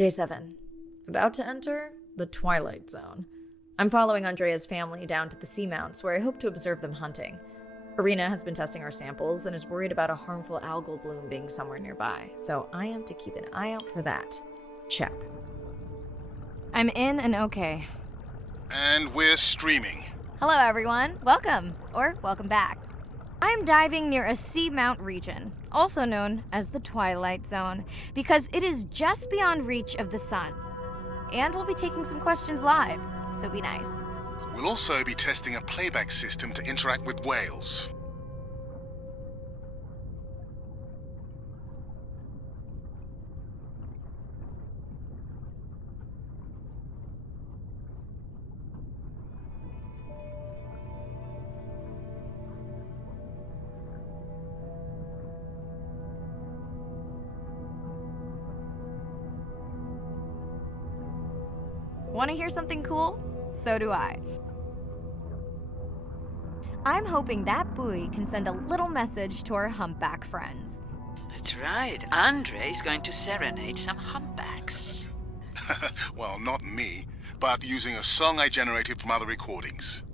Day 7. About to enter the Twilight Zone. I'm following Andrea's family down to the seamounts where I hope to observe them hunting. Irina has been testing our samples and is worried about a harmful algal bloom being somewhere nearby, so I am to keep an eye out for that. Check. I'm in and okay. And we're streaming. Hello everyone, welcome, or welcome back. I'm diving near a seamount region, also known as the Twilight Zone, because it is just beyond reach of the sun. And we'll be taking some questions live, so be nice. We'll also be testing a playback system to interact with whales. Want to hear something cool? So do I. I'm hoping that buoy can send a little message to our humpback friends. That's right. Andre is going to serenade some humpbacks. Well, not me, but using a song I generated from other recordings.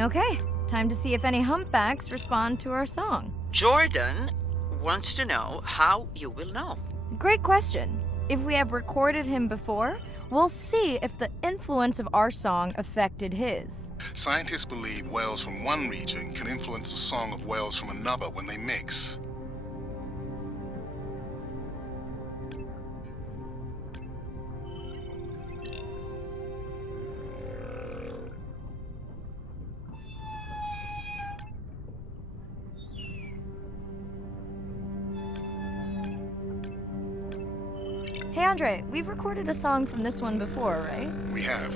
Okay, time to see if any humpbacks respond to our song. Jordan wants to know how you will know. Great question. If we have recorded him before, we'll see if the influence of our song affected his. Scientists believe whales from one region can influence the song of whales from another when they mix. Hey Andre, we've recorded a song from this one before, right? We have.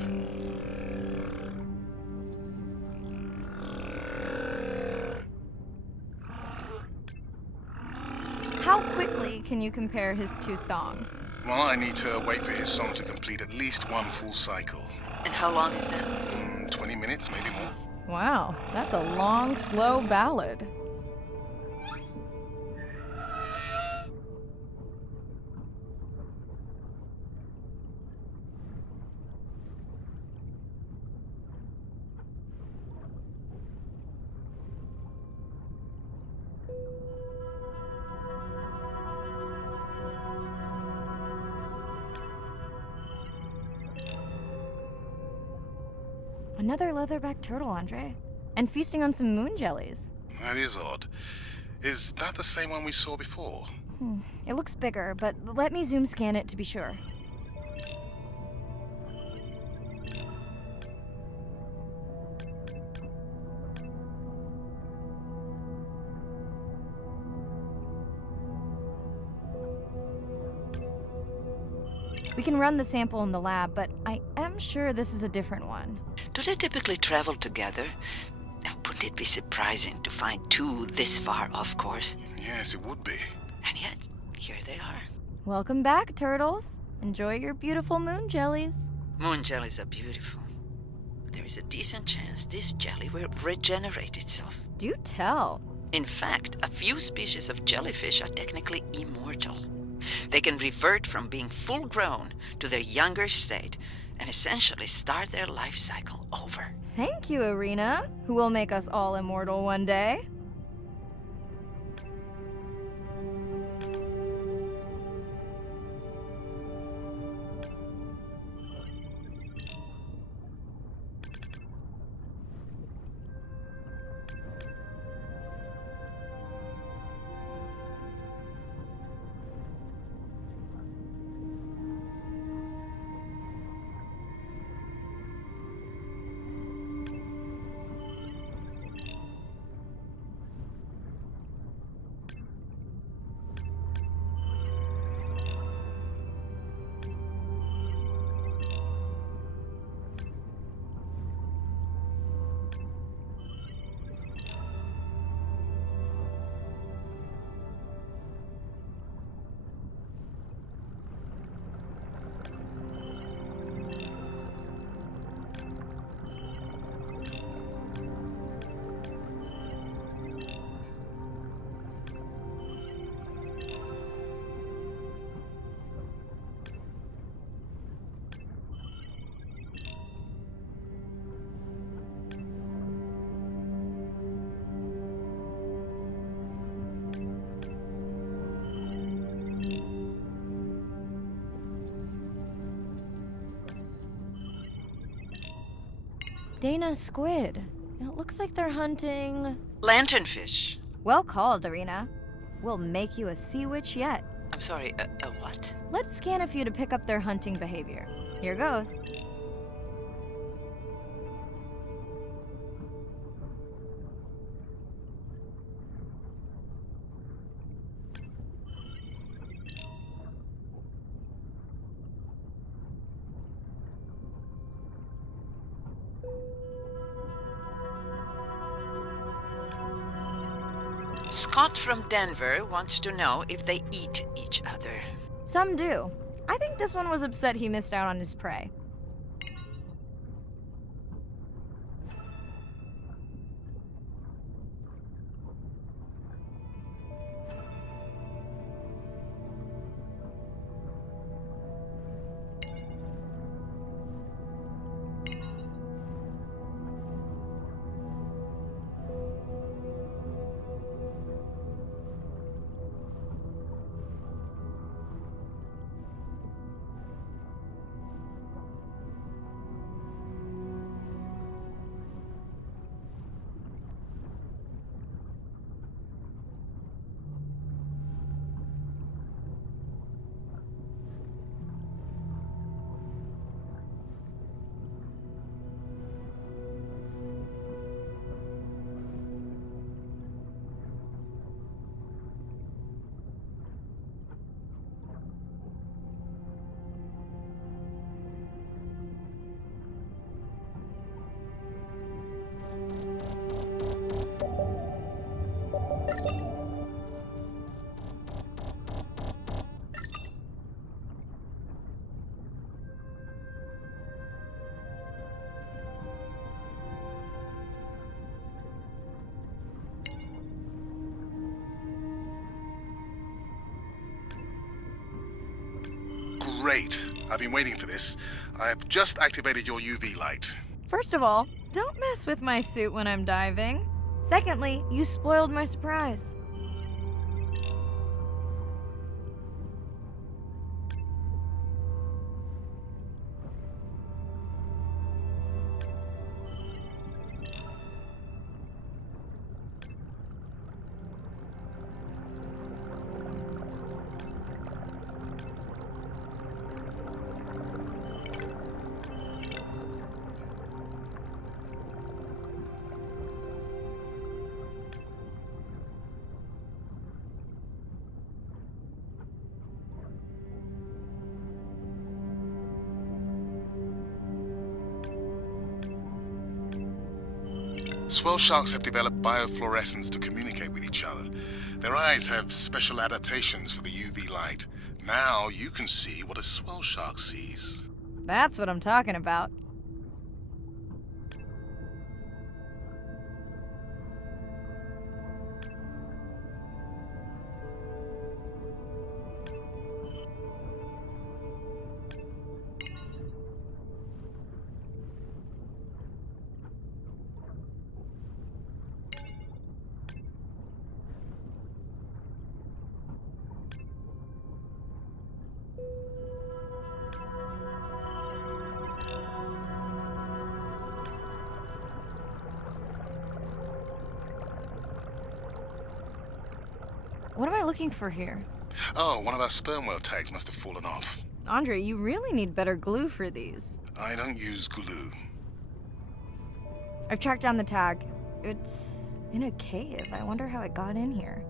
How quickly can you compare his two songs? Well, I need to wait for his song to complete at least one full cycle. And how long is that? 20 minutes, maybe more. Wow, that's a long, slow ballad. Another leatherback turtle, Andre. And feasting on some moon jellies. That is odd. Is that the same one we saw before? It looks bigger, but let me zoom scan it to be sure. We can run the sample in the lab, but I am sure this is a different one. Do they typically travel together? Wouldn't it be surprising to find two this far off course? Yes, it would be. And yet, here they are. Welcome back, turtles. Enjoy your beautiful moon jellies. Moon jellies are beautiful. There is a decent chance this jelly will regenerate itself. Do tell. In fact, a few species of jellyfish are technically immortal. They can revert from being full grown to their younger state and essentially start their life cycle over. Thank you, Irina, who will make us all immortal one day. Dana squid. It looks like they're hunting... Lanternfish. Well called, Irina. We'll make you a sea witch yet. I'm sorry, a what? Let's scan a few to pick up their hunting behavior. Here goes. Scott from Denver wants to know if they eat each other. Some do. I think this one was upset he missed out on his prey. Great. I've been waiting for this. I've just activated your UV light. First of all, don't mess with my suit when I'm diving. Secondly, you spoiled my surprise. Swell sharks have developed biofluorescence to communicate with each other. Their eyes have special adaptations for the UV light. Now you can see what a swell shark sees. That's what I'm talking about. What am I looking for here? Oh, one of our sperm whale tags must have fallen off. Andre, you really need better glue for these. I don't use glue. I've tracked down the tag. It's in a cave. I wonder how it got in here.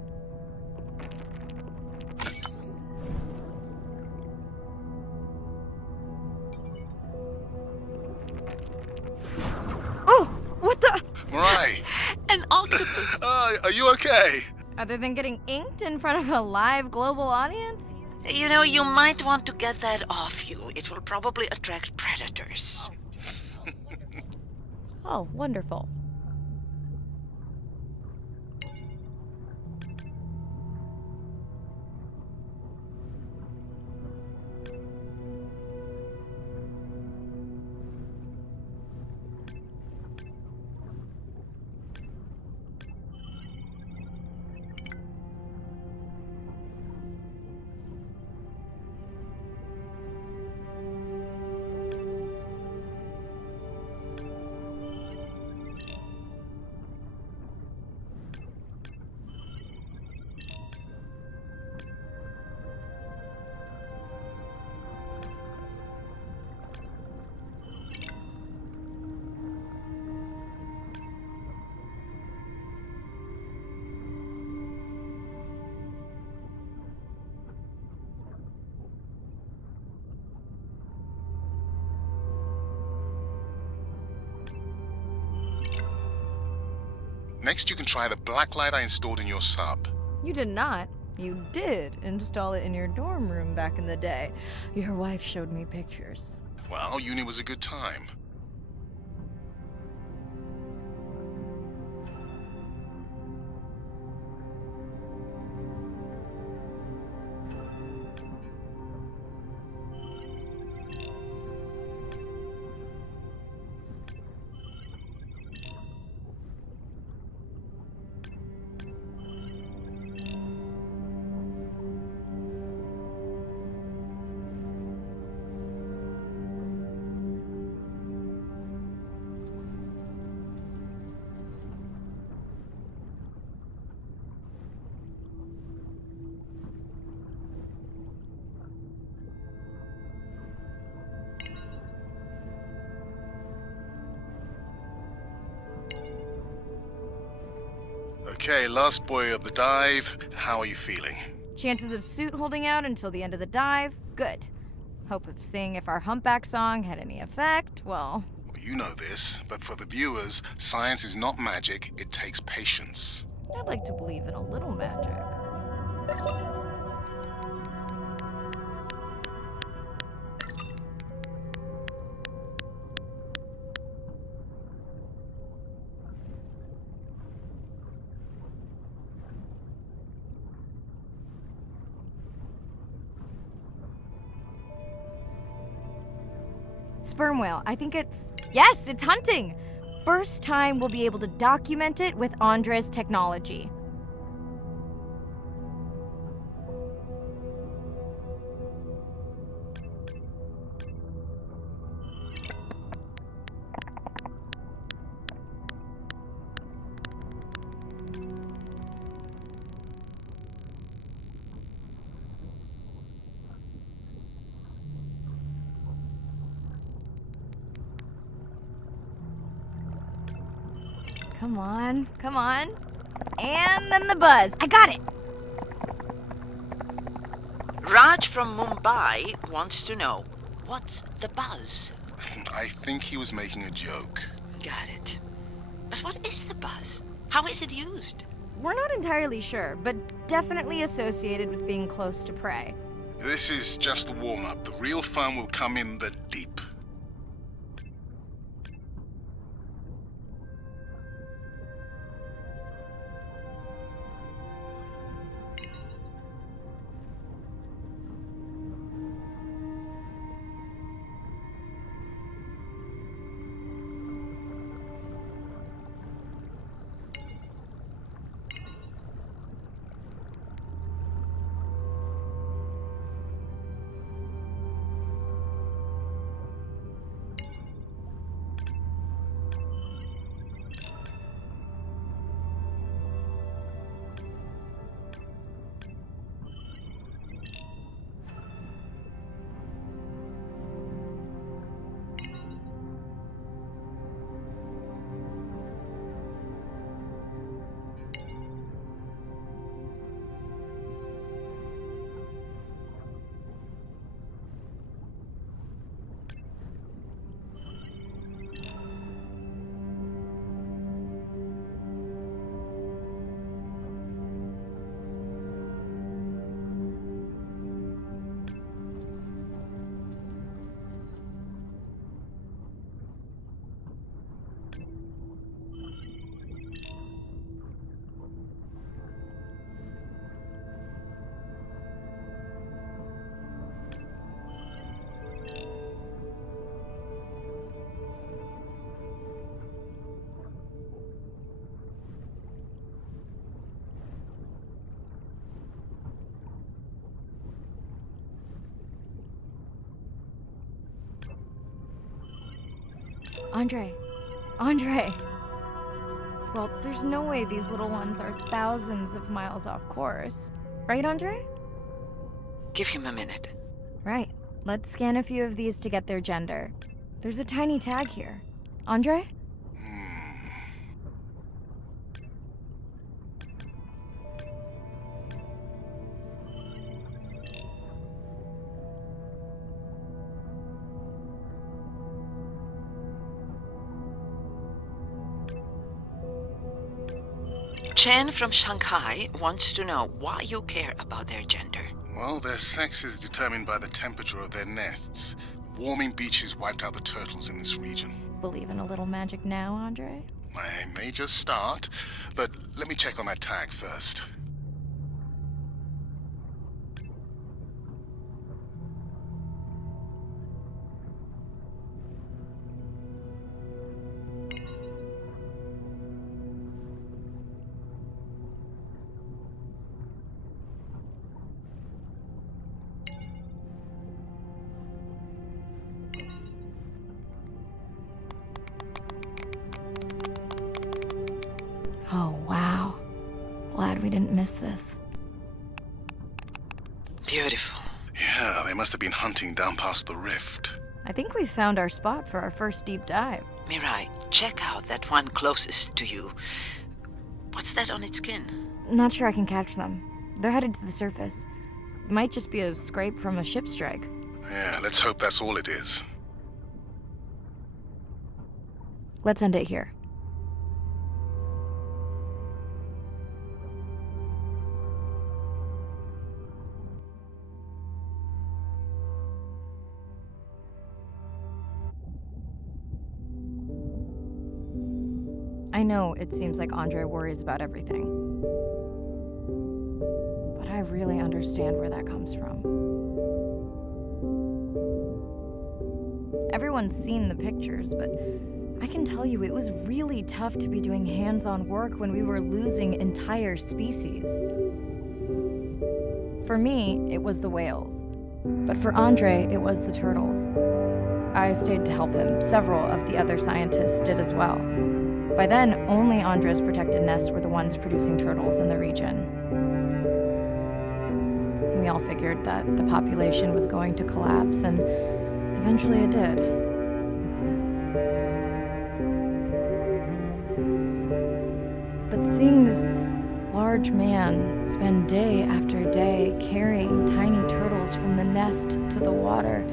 Oh! What the? Mirai! An octopus! Are you okay? Other than getting inked in front of a live global audience? You know, you might want to get that off you. It will probably attract predators. Oh, wonderful. Next, you can try the black light I installed in your sub. You did not. You did install it in your dorm room back in the day. Your wife showed me pictures. Well, uni was a good time. Okay, last boy of the dive. How are you feeling? Chances of suit holding out until the end of the dive? Good. Hope of seeing if our humpback song had any effect? Well, You know this, but for the viewers, science is not magic, it takes patience. I'd like to believe in a little magic. Sperm whale. I think it's. Yes, it's hunting! First time we'll be able to document it with Andre's technology. Come on, come on. And then the buzz. I got it! Raj from Mumbai wants to know, what's the buzz? I think he was making a joke. Got it. But what is the buzz? How is it used? We're not entirely sure, but definitely associated with being close to prey. This is just the warm-up. The real fun will come in the deep. Andre. Andre! Well, there's no way these little ones are thousands of miles off course. Right, Andre? Give him a minute. Right. Let's scan a few of these to get their gender. There's a tiny tag here. Andre? Chen from Shanghai wants to know why you care about their gender. Well, their sex is determined by the temperature of their nests. Warming beaches wiped out the turtles in this region. Believe in a little magic now, Andre? I may just start, but let me check on that tag first. Oh, wow. Glad we didn't miss this. Beautiful. Yeah, they must have been hunting down past the rift. I think we found our spot for our first deep dive. Mirai, check out that one closest to you. What's that on its skin? Not sure I can catch them. They're headed to the surface. Might just be a scrape from a ship strike. Yeah, let's hope that's all it is. Let's end it here. I know it seems like Andre worries about everything, but I really understand where that comes from. Everyone's seen the pictures, but I can tell you it was really tough to be doing hands-on work when we were losing entire species. For me, it was the whales, but for Andre, it was the turtles. I stayed to help him. Several of the other scientists did as well. By then, only Andre's protected nests were the ones producing turtles in the region. We all figured that the population was going to collapse, and eventually it did. But seeing this large man spend day after day carrying tiny turtles from the nest to the water,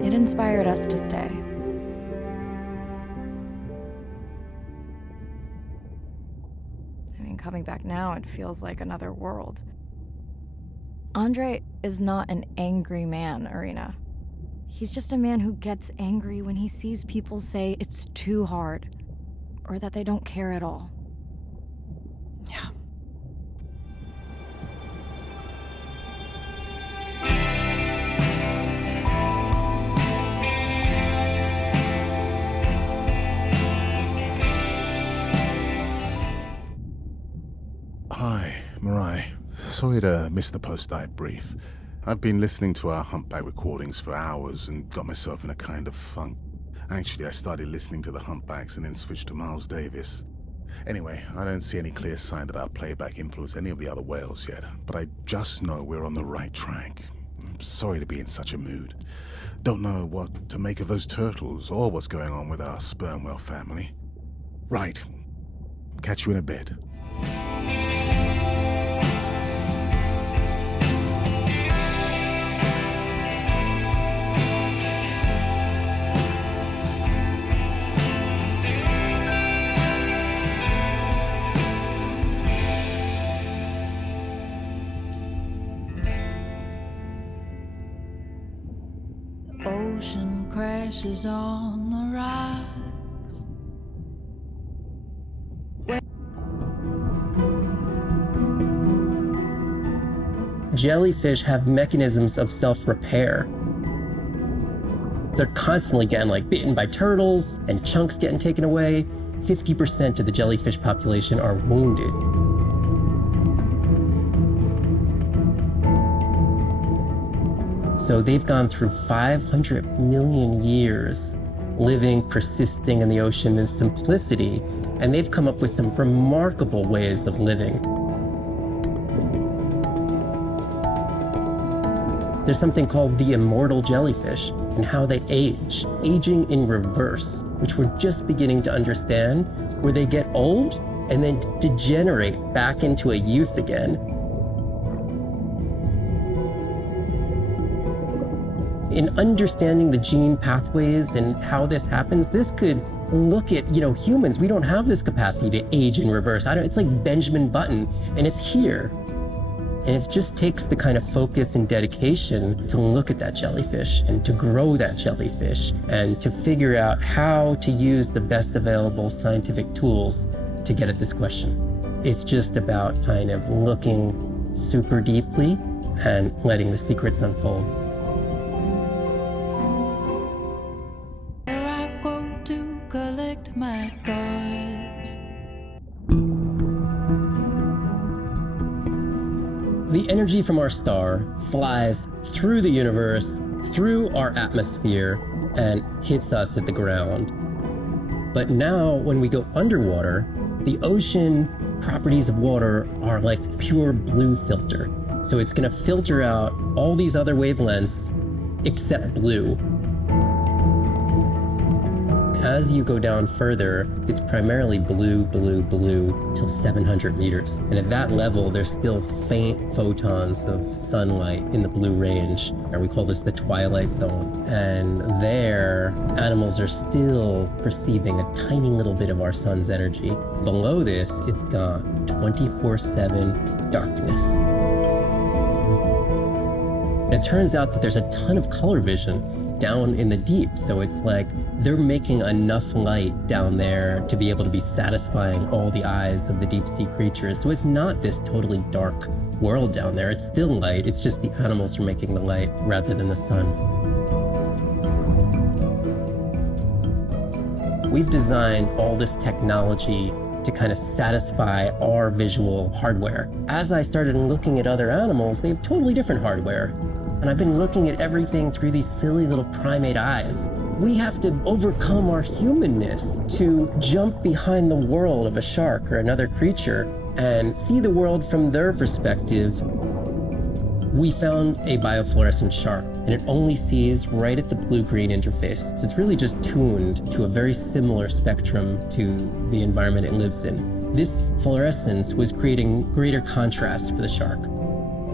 it inspired us to stay. Coming back now, it feels like another world. Andre is not an angry man, Irina. He's just a man who gets angry when he sees people say it's too hard, or that they don't care at all. Yeah. Hi, Mirai. Sorry to miss the post-dive brief. I've been listening to our Humpback recordings for hours and got myself in a kind of funk. Actually, I started listening to the Humpbacks and then switched to Miles Davis. Anyway, I don't see any clear sign that our playback influenced any of the other whales yet, but I just know we're on the right track. I'm sorry to be in such a mood. Don't know what to make of those turtles or what's going on with our sperm whale family. Right. Catch you in a bit. Ocean crashes on the rocks. Jellyfish have mechanisms of self-repair. They're constantly getting bitten by turtles and chunks getting taken away. 50% of the jellyfish population are wounded. So they've gone through 500 million years living, persisting in the ocean in simplicity, and they've come up with some remarkable ways of living. There's something called the immortal jellyfish and how they age, aging in reverse, which we're just beginning to understand, where they get old and then degenerate back into a youth again. In understanding the gene pathways and how this happens, this could look at, humans. We don't have this capacity to age in reverse. It's like Benjamin Button, and it's here. And it just takes the kind of focus and dedication to look at that jellyfish and to grow that jellyfish and to figure out how to use the best available scientific tools to get at this question. It's just about kind of looking super deeply and letting the secrets unfold. Where I go to collect my thoughts. The energy from our star flies through the universe, through our atmosphere, and hits us at the ground. But now, when we go underwater, the ocean properties of water are like pure blue filter. So it's going to filter out all these other wavelengths except blue. As you go down further, it's primarily blue, blue, blue till 700 meters. And at that level, there's still faint photons of sunlight in the blue range. And we call this the twilight zone. And there, animals are still perceiving a tiny little bit of our sun's energy. Below this, it's gone. 24/7 darkness. And it turns out that there's a ton of color vision down in the deep. So it's like they're making enough light down there to be able to be satisfying all the eyes of the deep sea creatures. So it's not this totally dark world down there. It's still light. It's just the animals are making the light rather than the sun. We've designed all this technology to kind of satisfy our visual hardware. As I started looking at other animals, they have totally different hardware. And I've been looking at everything through these silly little primate eyes. We have to overcome our humanness to jump behind the world of a shark or another creature and see the world from their perspective. We found a biofluorescent shark, and it only sees right at the blue-green interface. So it's really just tuned to a very similar spectrum to the environment it lives in. This fluorescence was creating greater contrast for the shark.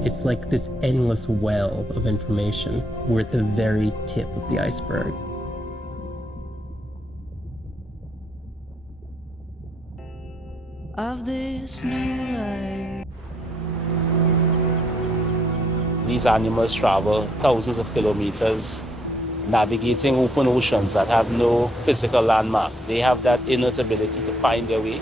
It's like this endless well of information. We're at the very tip of the iceberg. Of this new life. These animals travel thousands of kilometers, navigating open oceans that have no physical landmarks. They have that innate ability to find their way.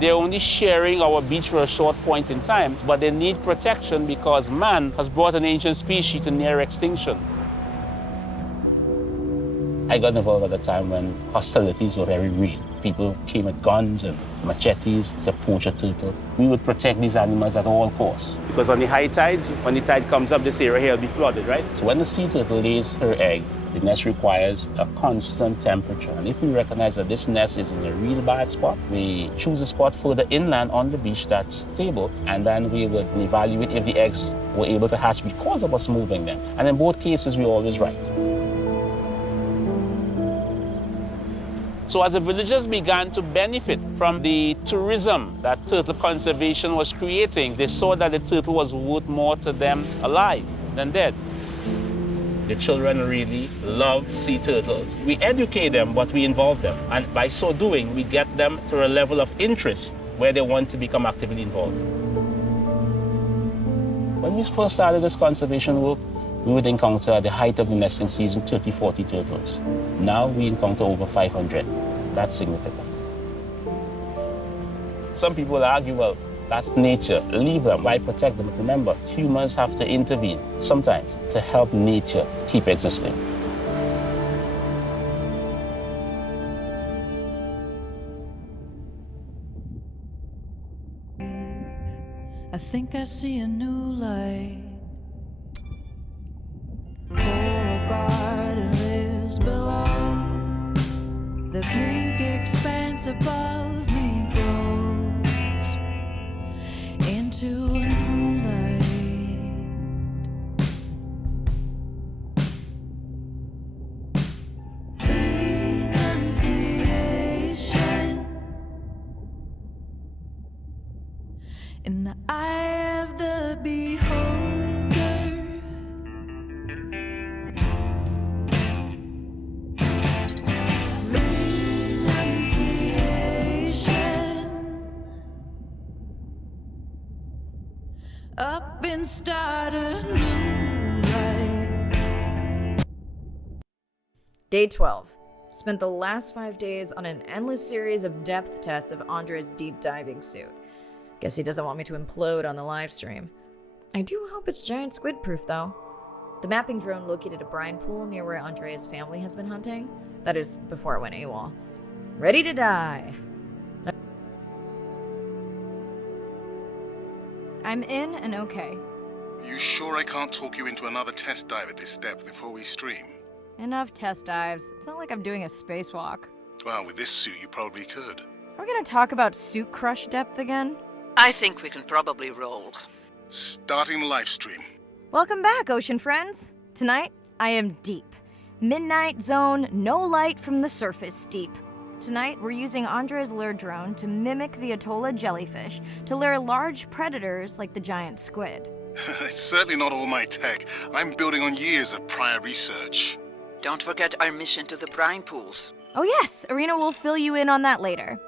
They're only sharing our beach for a short point in time, but they need protection because man has brought an ancient species to near extinction. I got involved at a time when hostilities were very real. People came with guns and machetes to poach a turtle. We would protect these animals at all costs. Because on the high tides, when the tide comes up, this area here will be flooded, right? So when the sea turtle lays her egg, the nest requires a constant temperature. And if we recognize that this nest is in a real bad spot, we choose a spot further inland on the beach that's stable, and then we would evaluate if the eggs were able to hatch because of us moving them. And in both cases, we're always right. So as the villagers began to benefit from the tourism that turtle conservation was creating, they saw that the turtle was worth more to them alive than dead. The children really love sea turtles. We educate them, but we involve them. And by so doing, we get them to a level of interest where they want to become actively involved. When we first started this conservation work, we would encounter at the height of the nesting season 30, 40 turtles. Now we encounter over 500. That's significant. Some people argue, well, that's nature. Leave them. Why protect them? But remember, humans have to intervene sometimes to help nature keep existing. I think I see a new light. Coral garden lives below. The pink expanse above me grows into a new light. Renunciation in the eye of the beholder. up and start a new life. Day 12. Spent the last 5 days on an endless series of depth tests of Andre's deep diving suit. Guess he doesn't want me to implode on the live stream. I do hope it's giant squid proof though. The mapping drone located a brine pool near where Andrea's family has been hunting. That is, before it went AWOL. Ready to die. I'm in and okay. You sure I can't talk you into another test dive at this depth before we stream? Enough test dives. It's not like I'm doing a spacewalk. Well, with this suit, you probably could. Are we gonna talk about suit crush depth again? I think we can probably roll. Starting the live stream. Welcome back, ocean friends. Tonight, I am deep. Midnight zone, no light from the surface deep. Tonight, we're using Andre's lure drone to mimic the Atolla jellyfish to lure large predators like the giant squid. It's certainly not all my tech. I'm building on years of prior research. Don't forget our mission to the brine pools. Oh yes, Arena will fill you in on that later.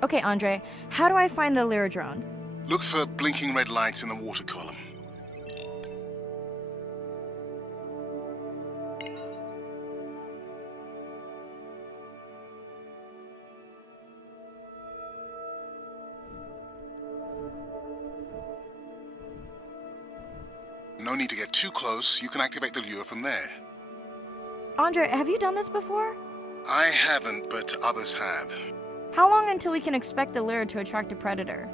Okay, Andre, how do I find the lure drone? Look for blinking red lights in the water column. No need to get too close. You can activate the lure from there. Andre, have you done this before? I haven't, but others have. How long until we can expect the lure to attract a predator?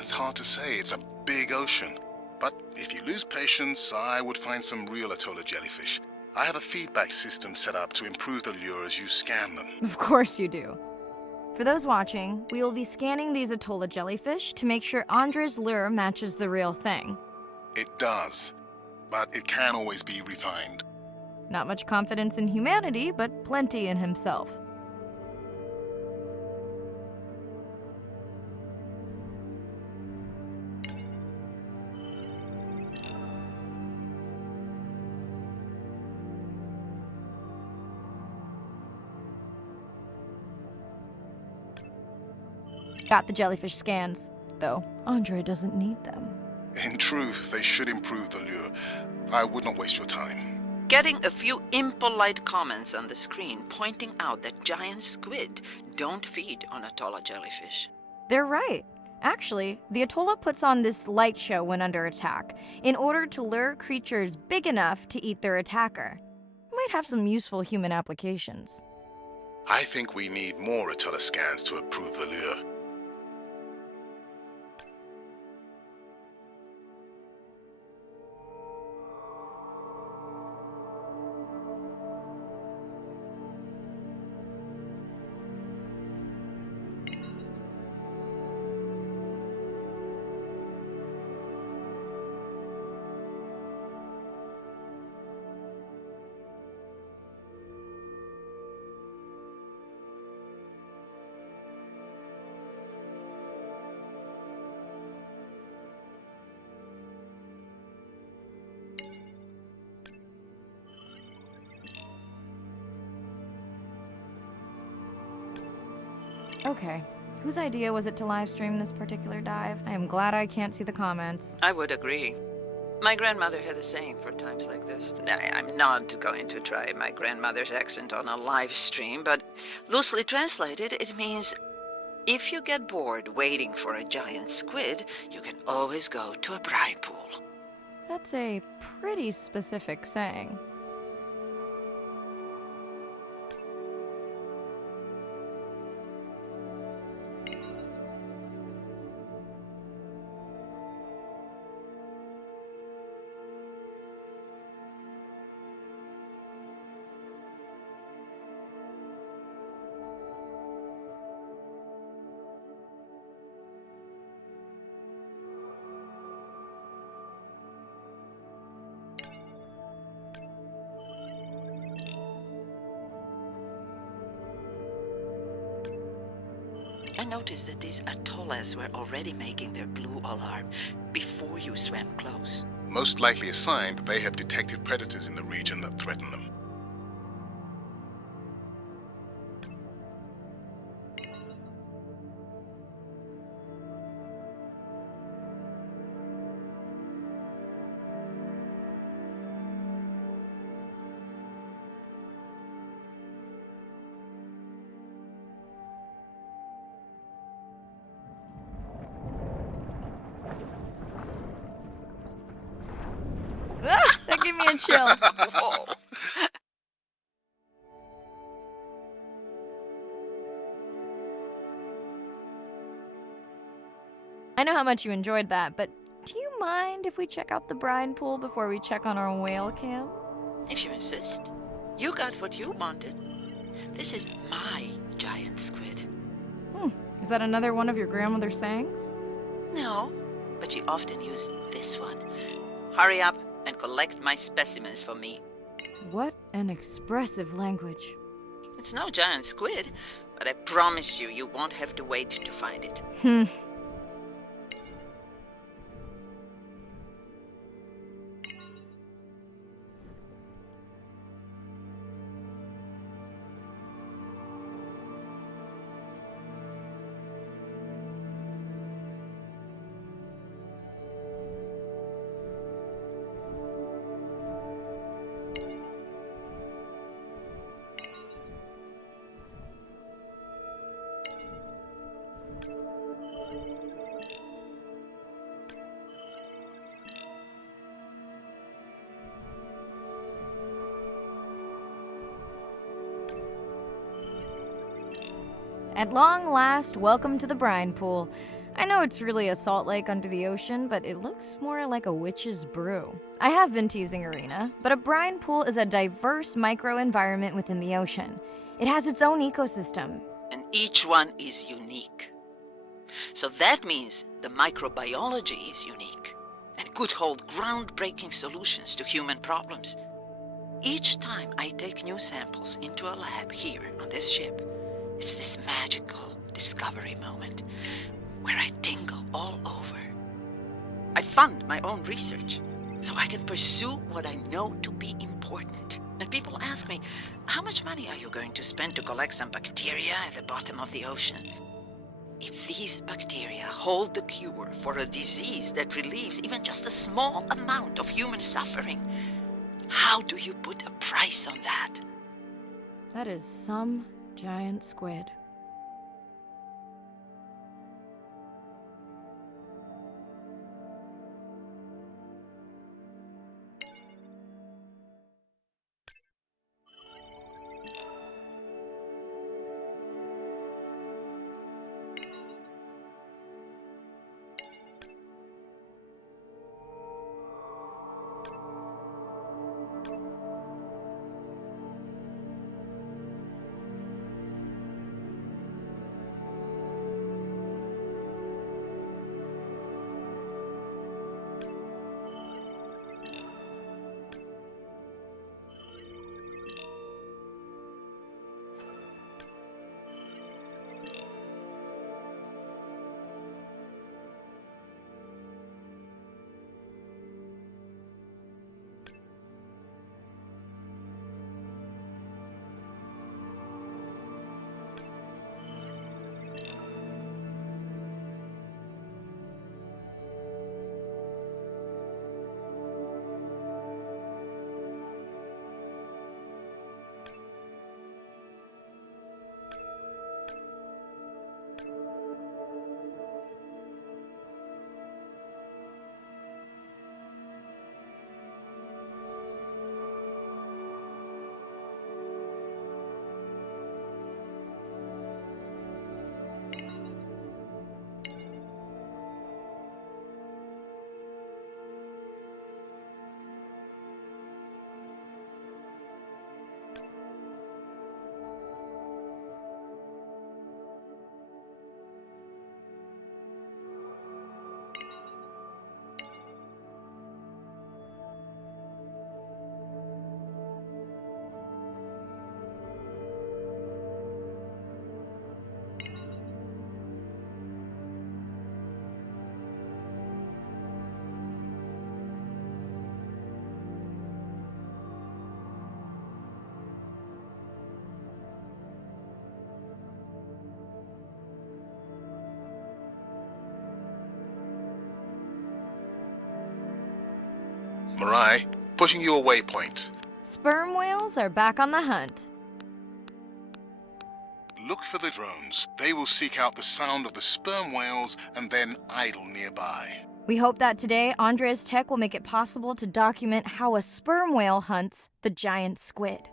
It's hard to say. It's a big ocean. But if you lose patience, I would find some real Atolla jellyfish. I have a feedback system set up to improve the lure as you scan them. Of course you do. For those watching, we will be scanning these Atolla jellyfish to make sure Andre's lure matches the real thing. It does, but it can always be refined. Not much confidence in humanity, but plenty in himself. Got the jellyfish scans, though Andre doesn't need them. In truth, they should improve the lure. I would not waste your time. Getting a few impolite comments on the screen pointing out that giant squid don't feed on Atolla jellyfish. They're right. Actually, the Atolla puts on this light show when under attack, in order to lure creatures big enough to eat their attacker. Might have some useful human applications. I think we need more Atolla scans to approve the lure. Okay, whose idea was it to live stream this particular dive? I am glad I can't see the comments. I would agree. My grandmother had a saying for times like this. I'm not going to try my grandmother's accent on a live stream, but loosely translated, it means if you get bored waiting for a giant squid, you can always go to a bride pool. That's a pretty specific saying. I noticed that these atollas were already making their blue alarm before you swam close. Most likely a sign that they have detected predators in the region that threaten them. That gave me a chill. Whoa! I know how much you enjoyed that, but do you mind if we check out the brine pool before we check on our whale cam? If you insist. You got what you wanted. This is my giant squid. Is that another one of your grandmother's sayings? No, but she often used this one. Hurry up and collect my specimens for me. What an expressive language. It's no giant squid, but I promise you, you won't have to wait to find it. At long last, welcome to the brine pool. I know it's really a salt lake under the ocean, but it looks more like a witch's brew. I have been teasing Irina, but a brine pool is a diverse microenvironment within the ocean. It has its own ecosystem. And each one is unique. So that means the microbiology is unique and could hold groundbreaking solutions to human problems. Each time I take new samples into a lab here on this ship, it's this magical discovery moment where I tingle all over. I fund my own research so I can pursue what I know to be important. And people ask me, how much money are you going to spend to collect some bacteria at the bottom of the ocean? If these bacteria hold the cure for a disease that relieves even just a small amount of human suffering, how do you put a price on that? That is some giant squid. Mirai, pushing you a waypoint. Sperm whales are back on the hunt. Look for the drones. They will seek out the sound of the sperm whales and then idle nearby. We hope that today, Andrea's tech will make it possible to document how a sperm whale hunts the giant squid.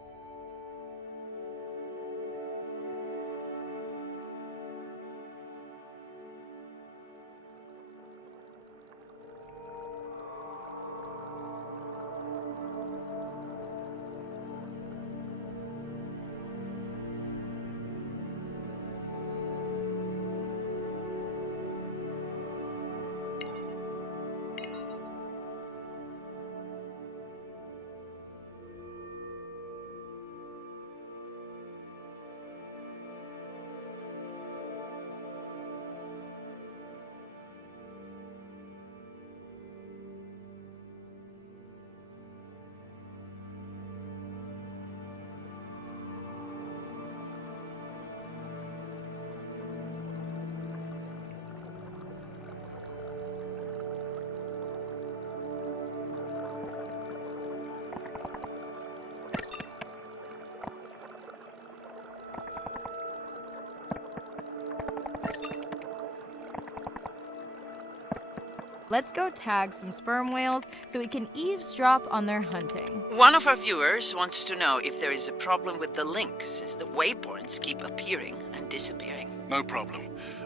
Let's go tag some sperm whales so we can eavesdrop on their hunting. One of our viewers wants to know if there is a problem with the link, since the waypoints keep appearing and disappearing. No problem.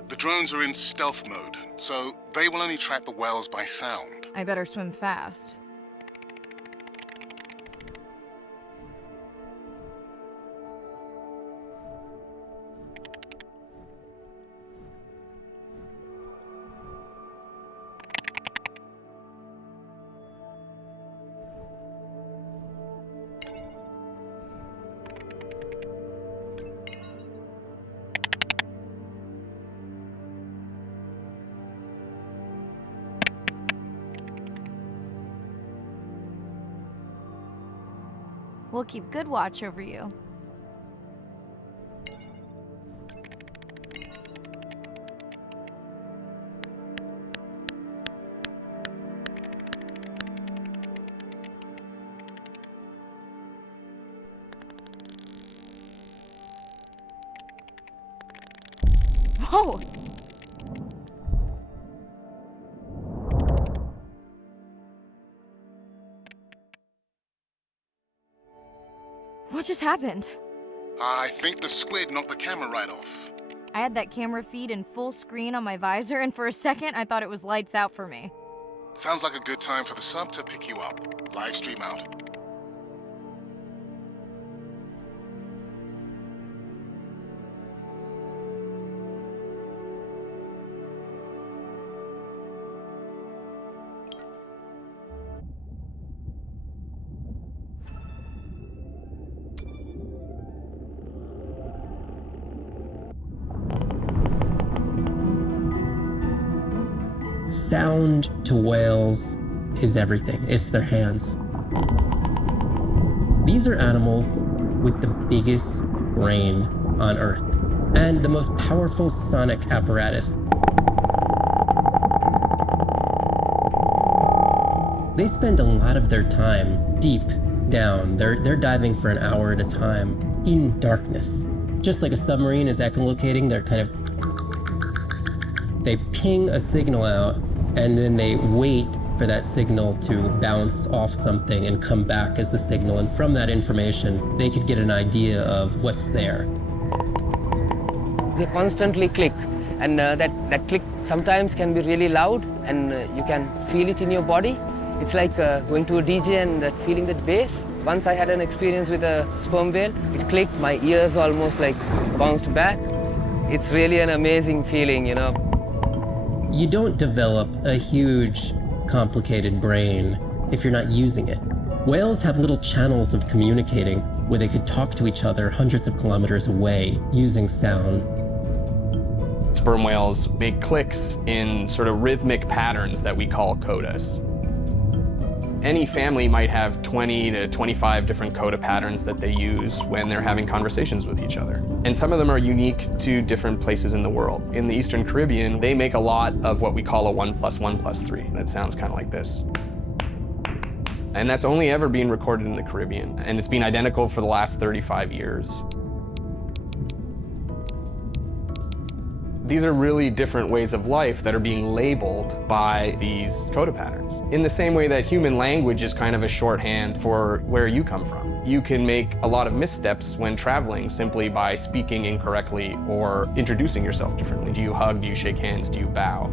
The drones are in stealth mode, so they will only track the whales by sound. I better swim fast. We'll keep good watch over you. Whoa! What just happened? I think the squid knocked the camera right off. I had that camera feed in full screen on my visor, and for a second, I thought it was lights out for me. Sounds like a good time for the sub to pick you up. Live stream out. Sound to whales is everything. It's their hands. These are animals with the biggest brain on Earth and the most powerful sonic apparatus. They spend a lot of their time deep down. They're diving for an hour at a time in darkness. Just like a submarine is echolocating, they ping a signal out and then they wait for that signal to bounce off something and come back as the signal. And from that information, they could get an idea of what's there. They constantly click, and that click sometimes can be really loud, and you can feel it in your body. It's like going to a DJ and feeling that bass. Once I had an experience with a sperm whale, it clicked, my ears almost like bounced back. It's really an amazing feeling, you know. You don't develop a huge, complicated brain if you're not using it. Whales have little channels of communicating where they could talk to each other hundreds of kilometers away using sound. Sperm whales make clicks in sort of rhythmic patterns that we call codas. Any family might have 20 to 25 different coda patterns that they use when they're having conversations with each other. And some of them are unique to different places in the world. In the Eastern Caribbean, they make a lot of what we call a 1 + 1 + 3. That sounds kind of like this. And that's only ever been recorded in the Caribbean, and it's been identical for the last 35 years. These are really different ways of life that are being labeled by these coda patterns. In the same way that human language is kind of a shorthand for where you come from. You can make a lot of missteps when traveling simply by speaking incorrectly or introducing yourself differently. Do you hug? Do you shake hands? Do you bow?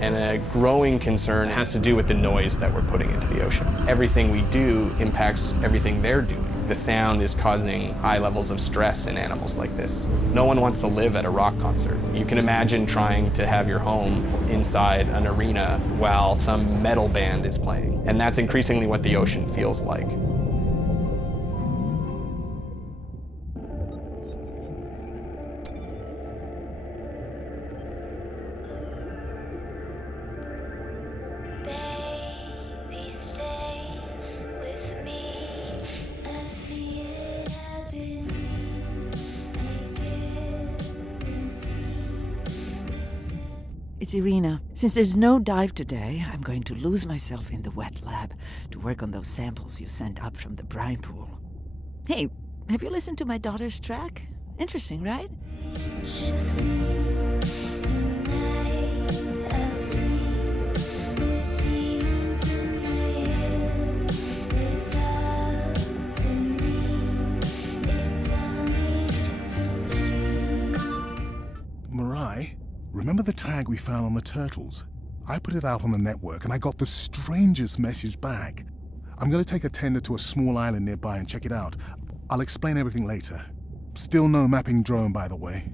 And a growing concern has to do with the noise that we're putting into the ocean. Everything we do impacts everything they're doing. The sound is causing high levels of stress in animals like this. No one wants to live at a rock concert. You can imagine trying to have your home inside an arena while some metal band is playing. And that's increasingly what the ocean feels like. It's Irina. Since there's no dive today, I'm going to lose myself in the wet lab to work on those samples you sent up from the brine pool. Hey, have you listened to my daughter's track? Interesting, right? Mirai, remember the tag we found on the turtles? I put it out on the network and I got the strangest message back. I'm gonna take a tender to a small island nearby and check it out. I'll explain everything later. Still no mapping drone, by the way.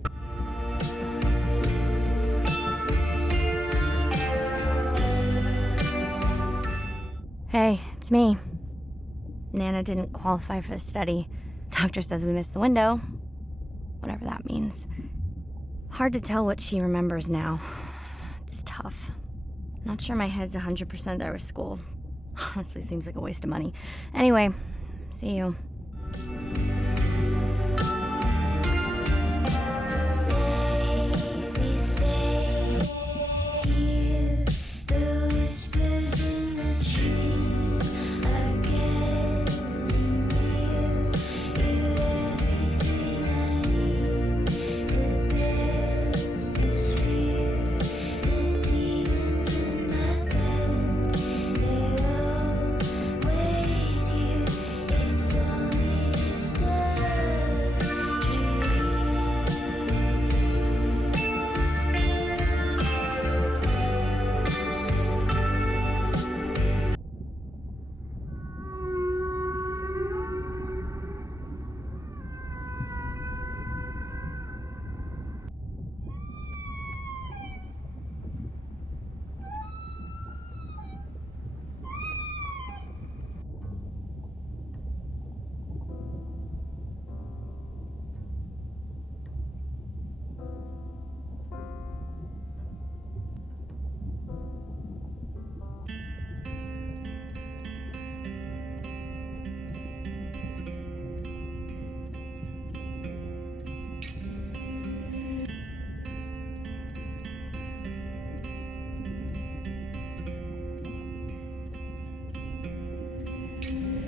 Hey, it's me. Nana didn't qualify for the study. Doctor says we missed the window. Whatever that means. Hard to tell what she remembers now. It's tough. Not sure my head's 100% there with school. Honestly, seems like a waste of money. Anyway, see you.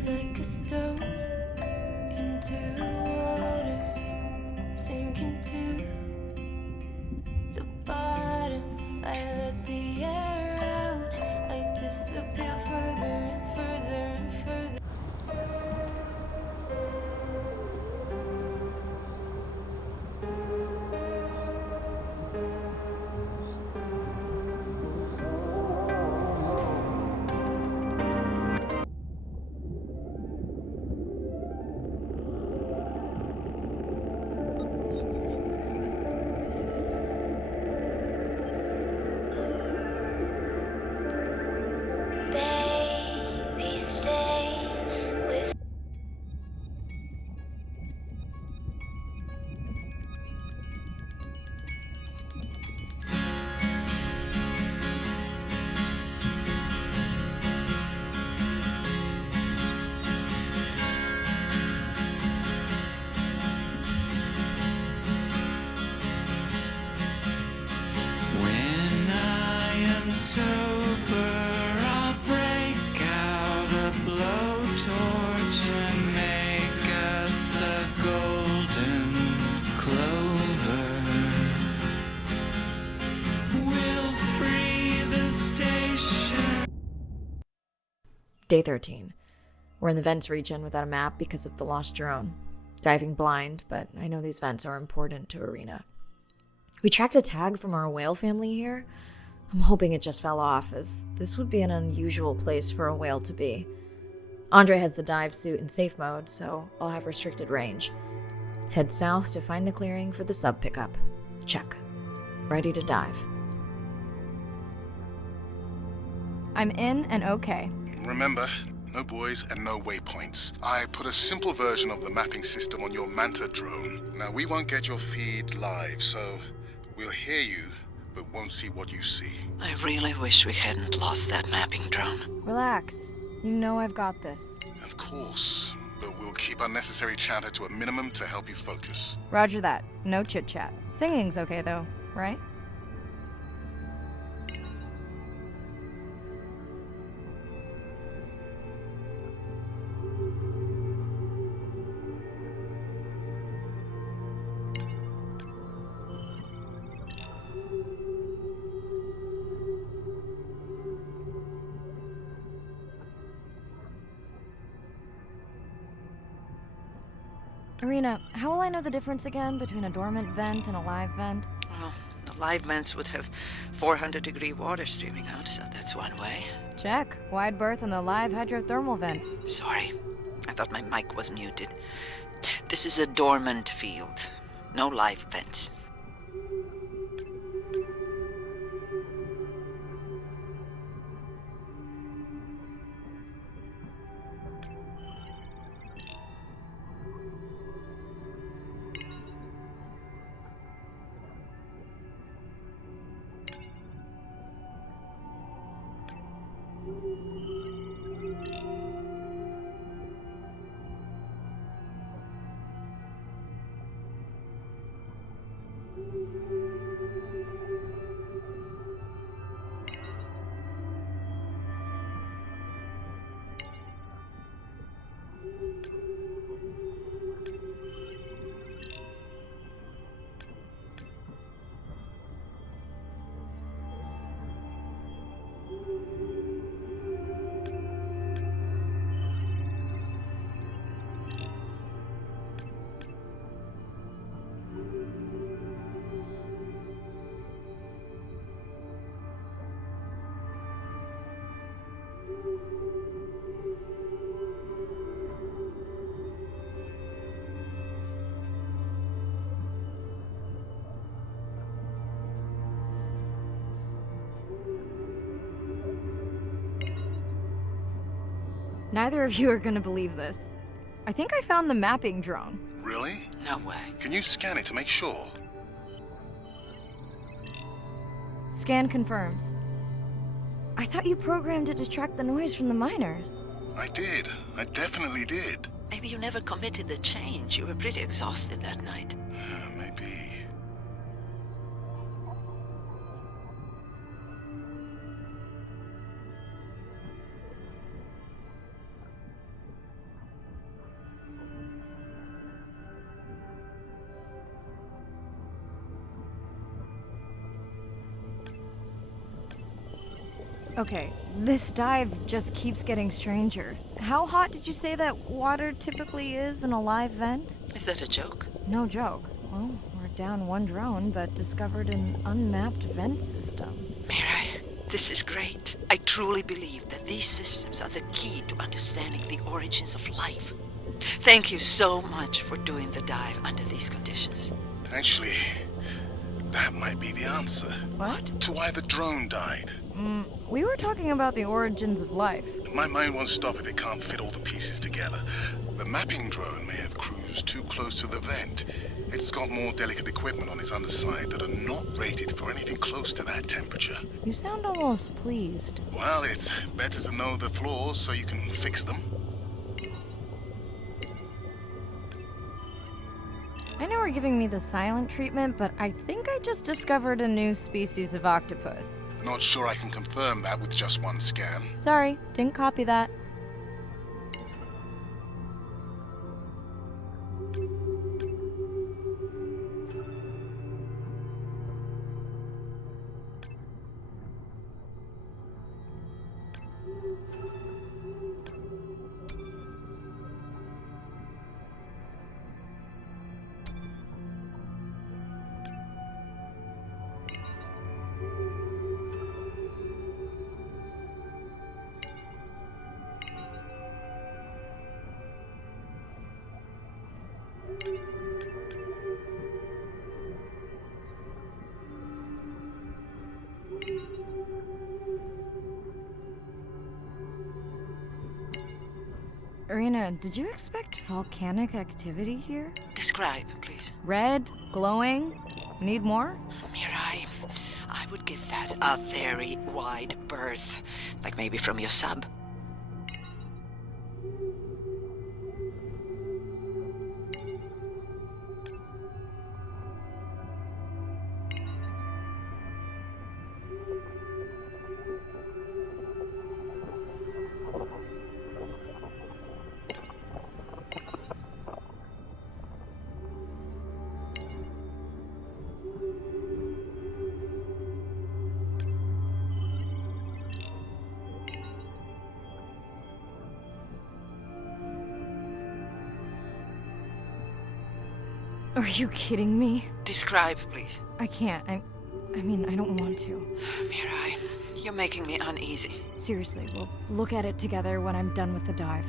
Like a stone into water, sinking to the bottom. I let the air out, I disappear further and further and further. Day 13. We're in the vents region without a map because of the lost drone. Diving blind, but I know these vents are important to Irina. We tracked a tag from our whale family here. I'm hoping it just fell off, as this would be an unusual place for a whale to be. Andre has the dive suit in safe mode, so I'll have restricted range. Head south to find the clearing for the sub pickup. Check. Ready to dive. I'm in and okay. Remember, no buoys and no waypoints. I put a simple version of the mapping system on your Manta drone. Now, we won't get your feed live, so we'll hear you, but won't see what you see. I really wish we hadn't lost that mapping drone. Relax. You know I've got this. Of course, but we'll keep unnecessary chatter to a minimum to help you focus. Roger that. No chit-chat. Singing's okay, though, right? Irina, how will I know the difference again between a dormant vent and a live vent? Well, the live vents would have 400-degree water streaming out, so that's one way. Check. Wide berth in the live hydrothermal vents. Sorry, I thought my mic was muted. This is a dormant field. No live vents. Neither of you are gonna believe this. I think I found the mapping drone. Really? No way. Can you scan it to make sure? Scan confirms. I thought you programmed it to track the noise from the miners. I did. I definitely did. Maybe you never committed the change. You were pretty exhausted that night. Maybe. Okay, this dive just keeps getting stranger. How hot did you say that water typically is in a live vent? Is that a joke? No joke. Well, we're down one drone, but discovered an unmapped vent system. Mirai, this is great. I truly believe that these systems are the key to understanding the origins of life. Thank you so much for doing the dive under these conditions. Actually, that might be the answer. What? To why the drone died. We were talking about the origins of life. My mind won't stop if it can't fit all the pieces together. The mapping drone may have cruised too close to the vent. It's got more delicate equipment on its underside that are not rated for anything close to that temperature. You sound almost pleased. Well, it's better to know the flaws so you can fix them. I know we're giving me the silent treatment, but I think I just discovered a new species of octopus. Not sure I can confirm that with just one scan. Sorry, didn't copy that. Irina, did you expect volcanic activity here? Describe, please. Red, glowing. Need more? Mirai, I would give that a very wide berth. Like maybe from your sub. Are you kidding me? Describe, please. I can't. I mean, I don't want to. Mirai, you're making me uneasy. Seriously, we'll look at it together when I'm done with the dive.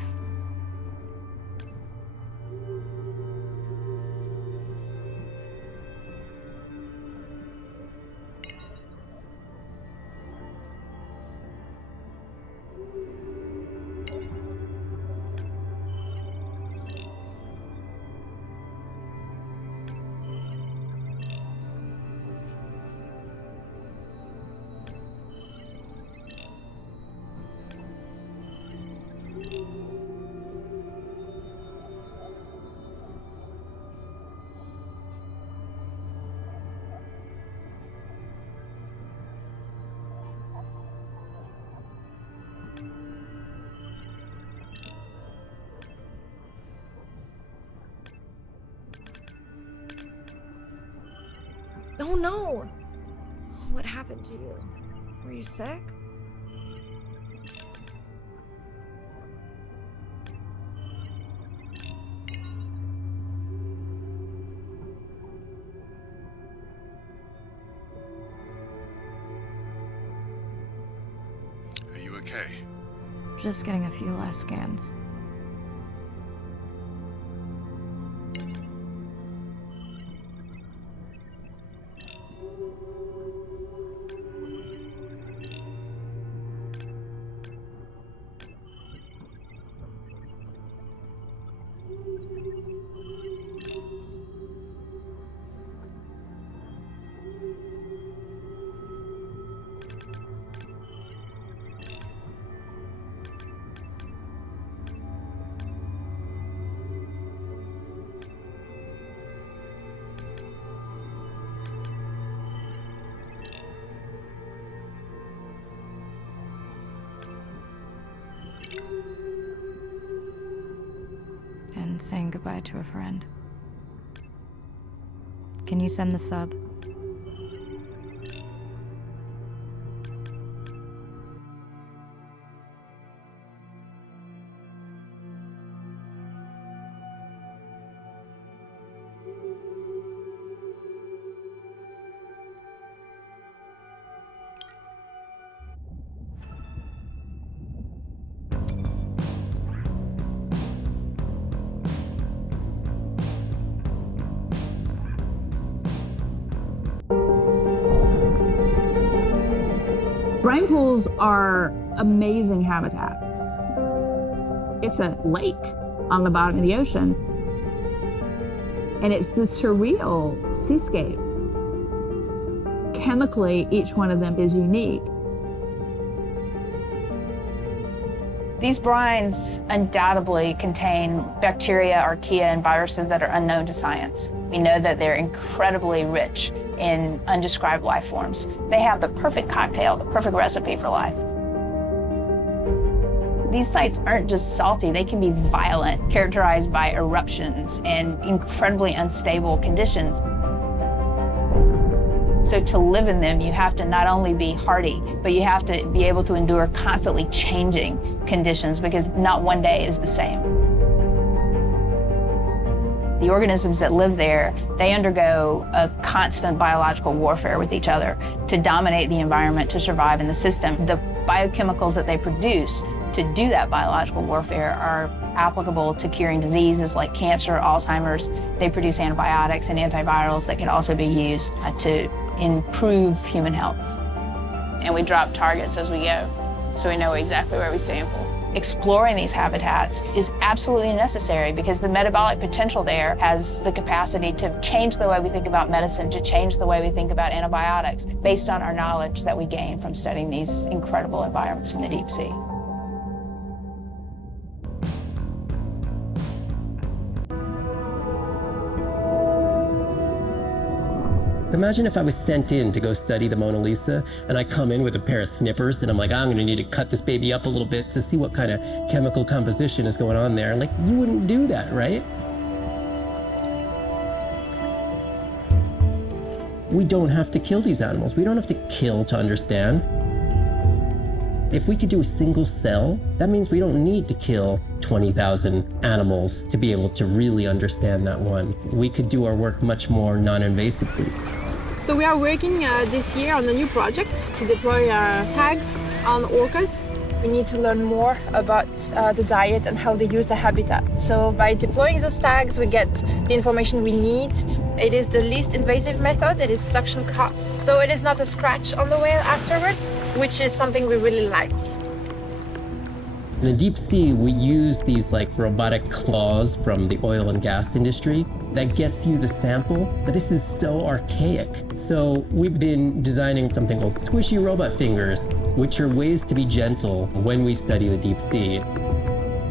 Oh no! What happened to you? Were you sick? Are you okay? Just getting a few last scans. And saying goodbye to a friend. Can you send the sub? Brine pools are amazing habitat. It's a lake on the bottom of the ocean, and it's this surreal seascape. Chemically, each one of them is unique. These brines undoubtedly contain bacteria, archaea, and viruses that are unknown to science. We know that they're incredibly rich in undescribed life forms. They have the perfect cocktail, the perfect recipe for life. These sites aren't just salty, they can be violent, characterized by eruptions and incredibly unstable conditions. So to live in them, you have to not only be hardy, but you have to be able to endure constantly changing conditions because not one day is the same. The organisms that live there, they undergo a constant biological warfare with each other to dominate the environment, to survive in the system. The biochemicals that they produce to do that biological warfare are applicable to curing diseases like cancer, Alzheimer's. They produce antibiotics and antivirals that can also be used to improve human health. And we drop targets as we go, so we know exactly where we sample. Exploring these habitats is absolutely necessary because the metabolic potential there has the capacity to change the way we think about medicine, to change the way we think about antibiotics, based on our knowledge that we gain from studying these incredible environments in the deep sea. Imagine if I was sent in to go study the Mona Lisa and I come in with a pair of snippers and I'm like, I'm gonna need to cut this baby up a little bit to see what kind of chemical composition is going on there. Like, you wouldn't do that, right? We don't have to kill these animals. We don't have to kill to understand. If we could do a single cell, that means we don't need to kill 20,000 animals to be able to really understand that one. We could do our work much more non-invasively. So we are working this year on a new project to deploy tags on orcas. We need to learn more about the diet and how they use the habitat. So by deploying those tags, we get the information we need. It is the least invasive method. It is suction cups. So it is not a scratch on the whale afterwards, which is something we really like. In the deep sea, we use these like robotic claws from the oil and gas industry that gets you the sample, but this is so archaic. So we've been designing something called squishy robot fingers, which are ways to be gentle when we study the deep sea.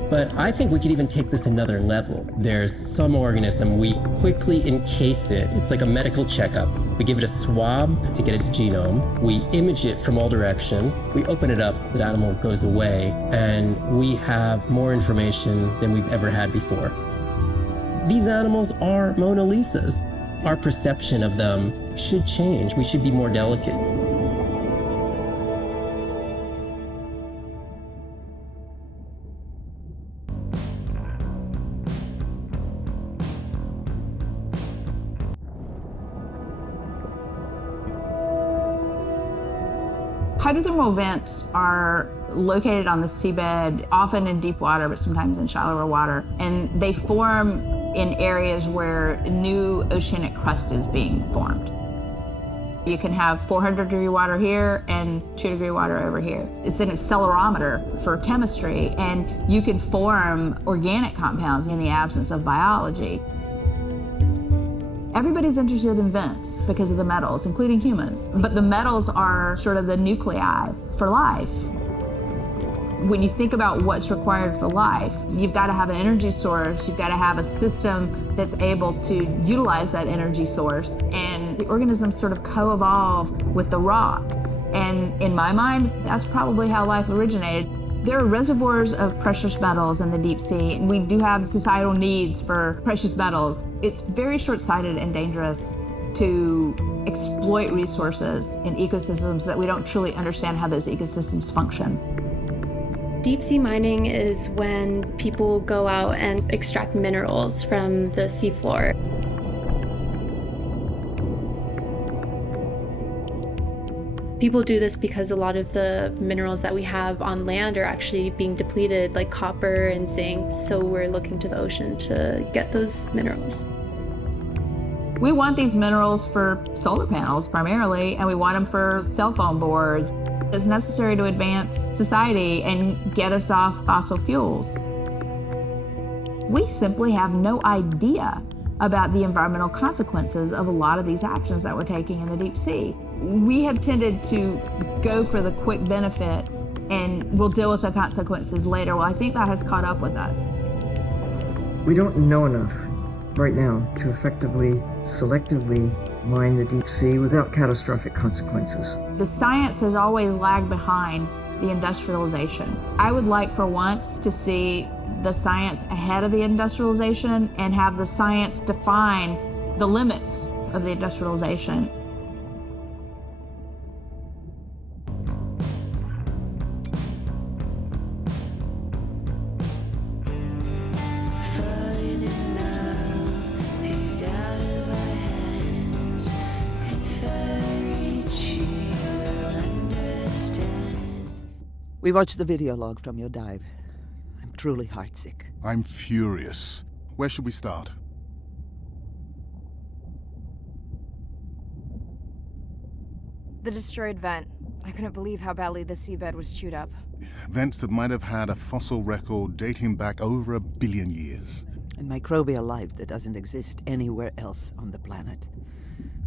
But I think we could even take this another level. There's some organism, we quickly encase it. It's like a medical checkup. We give it a swab to get its genome. We image it from all directions. We open it up, the animal goes away, and we have more information than we've ever had before. These animals are Mona Lisas. Our perception of them should change. We should be more delicate. Hydrothermal vents are located on the seabed, often in deep water, but sometimes in shallower water. And they form in areas where new oceanic crust is being formed. You can have 400-degree water here and 2-degree water over here. It's an accelerometer for chemistry, and you can form organic compounds in the absence of biology. Everybody's interested in vents because of the metals, including humans. But the metals are sort of the nuclei for life. When you think about what's required for life, you've got to have an energy source, you've got to have a system that's able to utilize that energy source. And the organisms sort of co-evolve with the rock. And in my mind, that's probably how life originated. There are reservoirs of precious metals in the deep sea. We do have societal needs for precious metals. It's very short-sighted and dangerous to exploit resources in ecosystems that we don't truly understand how those ecosystems function. Deep sea mining is when people go out and extract minerals from the seafloor. People do this because a lot of the minerals that we have on land are actually being depleted, like copper and zinc, so we're looking to the ocean to get those minerals. We want these minerals for solar panels primarily, and we want them for cell phone boards. It's necessary to advance society and get us off fossil fuels. We simply have no idea about the environmental consequences of a lot of these actions that we're taking in the deep sea. We have tended to go for the quick benefit and we'll deal with the consequences later. Well, I think that has caught up with us. We don't know enough right now to effectively, selectively mine the deep sea without catastrophic consequences. The science has always lagged behind the industrialization. I would like for once to see the science ahead of the industrialization and have the science define the limits of the industrialization. We watched the video log from your dive. I'm truly heartsick. I'm furious. Where should we start? The destroyed vent. I couldn't believe how badly the seabed was chewed up. Vents that might have had a fossil record dating back over 1 billion years. And microbial life that doesn't exist anywhere else on the planet.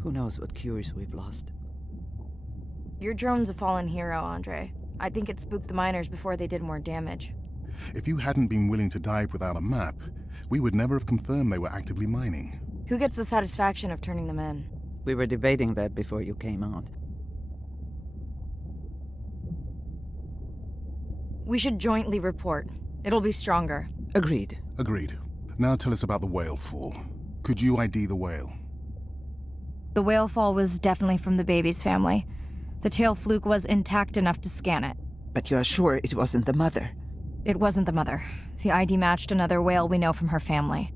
Who knows what cures we've lost. Your drone's a fallen hero, Andre. I think it spooked the miners before they did more damage. If you hadn't been willing to dive without a map, we would never have confirmed they were actively mining. Who gets the satisfaction of turning them in? We were debating that before you came on. We should jointly report. It'll be stronger. Agreed. Agreed. Now tell us about the whale fall. Could you ID the whale? The whale fall was definitely from the baby's family. The tail fluke was intact enough to scan it. But you are sure it wasn't the mother? It wasn't the mother. The ID matched another whale we know from her family.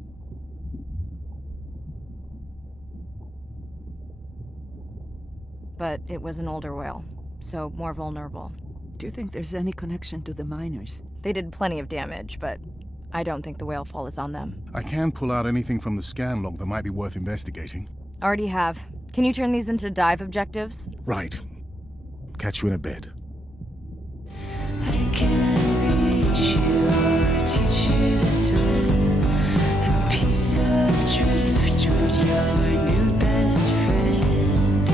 But it was an older whale, so more vulnerable. Do you think there's any connection to the miners? They did plenty of damage, but I don't think the whale fall is on them. I can pull out anything from the scan log that might be worth investigating. Already have. Can you turn these into dive objectives? Right. Catch you in a bit. I can reach your teacher's swim. A piece of driftwood, your new best friend.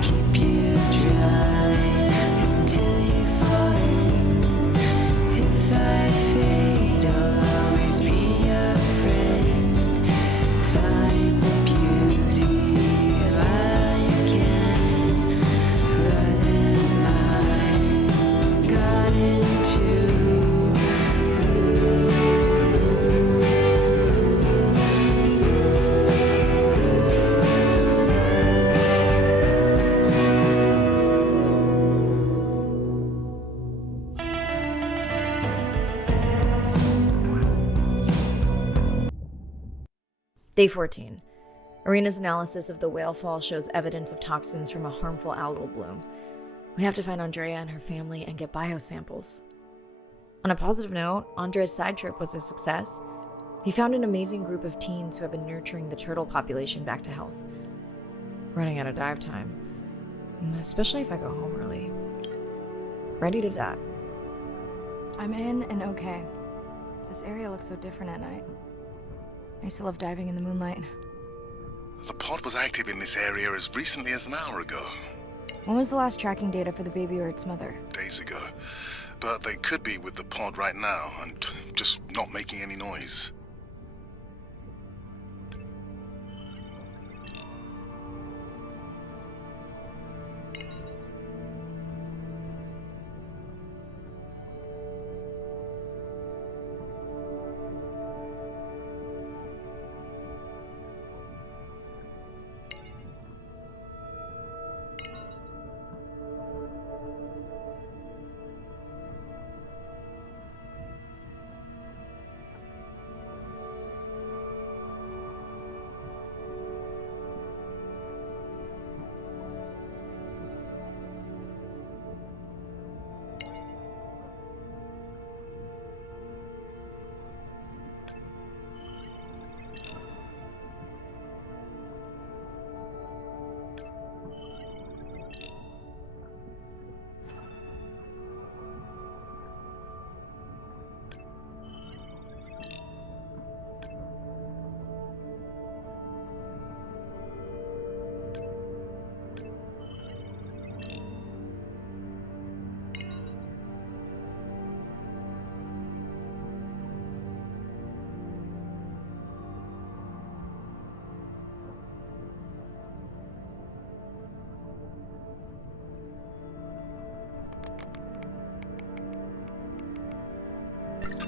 Keep you dry until you fall in. If I fade, I'll always be your friend. Find the beauty while you can. But in mine, got into. Day 14. Irina's analysis of the whale fall shows evidence of toxins from a harmful algal bloom. We have to find Andrea and her family and get biosamples. On a positive note, Andrea's side trip was a success. He found an amazing group of teens who have been nurturing the turtle population back to health. Running out of dive time, especially if I go home early. Ready to die. I'm in and okay. This area looks so different at night. I used to love diving in the moonlight. The pod was active in this area as recently as an hour ago. When was the last tracking data for the baby or its mother? Days ago. But they could be with the pod right now and just not making any noise.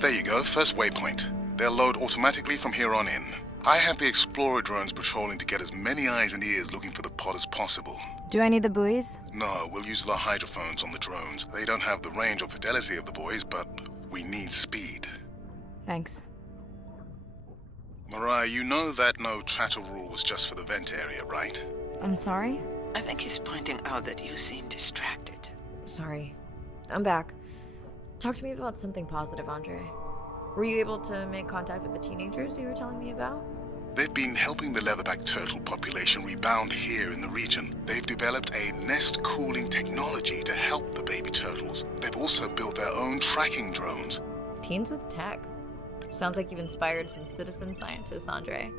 There you go, first waypoint. They'll load automatically from here on in. I have the Explorer drones patrolling to get as many eyes and ears looking for the pod as possible. Do I need the buoys? No, we'll use the hydrophones on the drones. They don't have the range or fidelity of the boys, but we need speed. Thanks. Mariah, you know that no chatter rule was just for the vent area, right? I'm sorry? I think he's pointing out that you seem distracted. Sorry. I'm back. Talk to me about something positive, Andre. Were you able to make contact with the teenagers you were telling me about? They've been helping the leatherback turtle population rebound here in the region. They've developed a nest cooling technology to help the baby turtles. They've also built their own tracking drones. Teens with tech. Sounds like you've inspired some citizen scientists, Andre.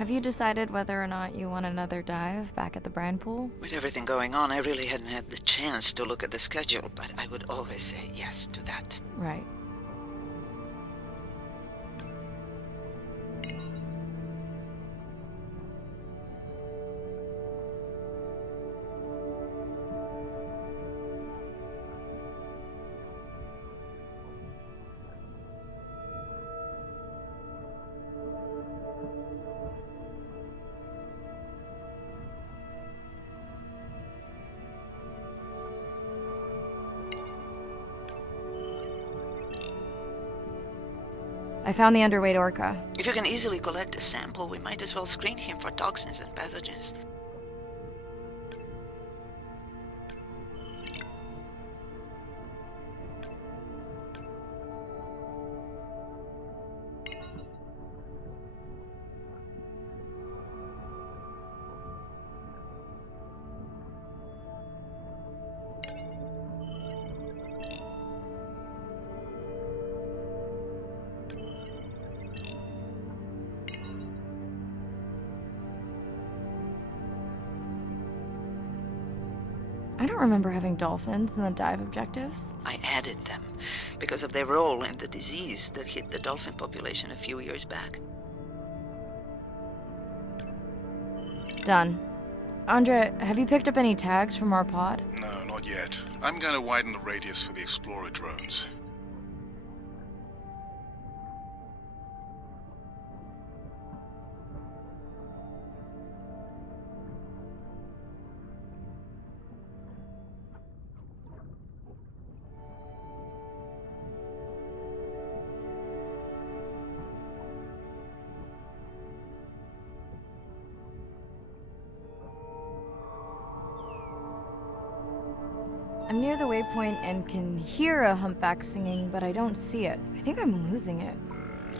Have you decided whether or not you want another dive back at the brine pool? With everything going on, I really hadn't had the chance to look at the schedule, but I would always say yes to that. Right. I found the underweight orca. If you can easily collect a sample, we might as well screen him for toxins and pathogens. I don't remember having dolphins in the dive objectives. I added them because of their role in the disease that hit the dolphin population a few years back. Done. Andre, have you picked up any tags from our pod? No, not yet. I'm going to widen the radius for the Explorer drones. I'm near the waypoint and can hear a humpback singing, but I don't see it. I think I'm losing it.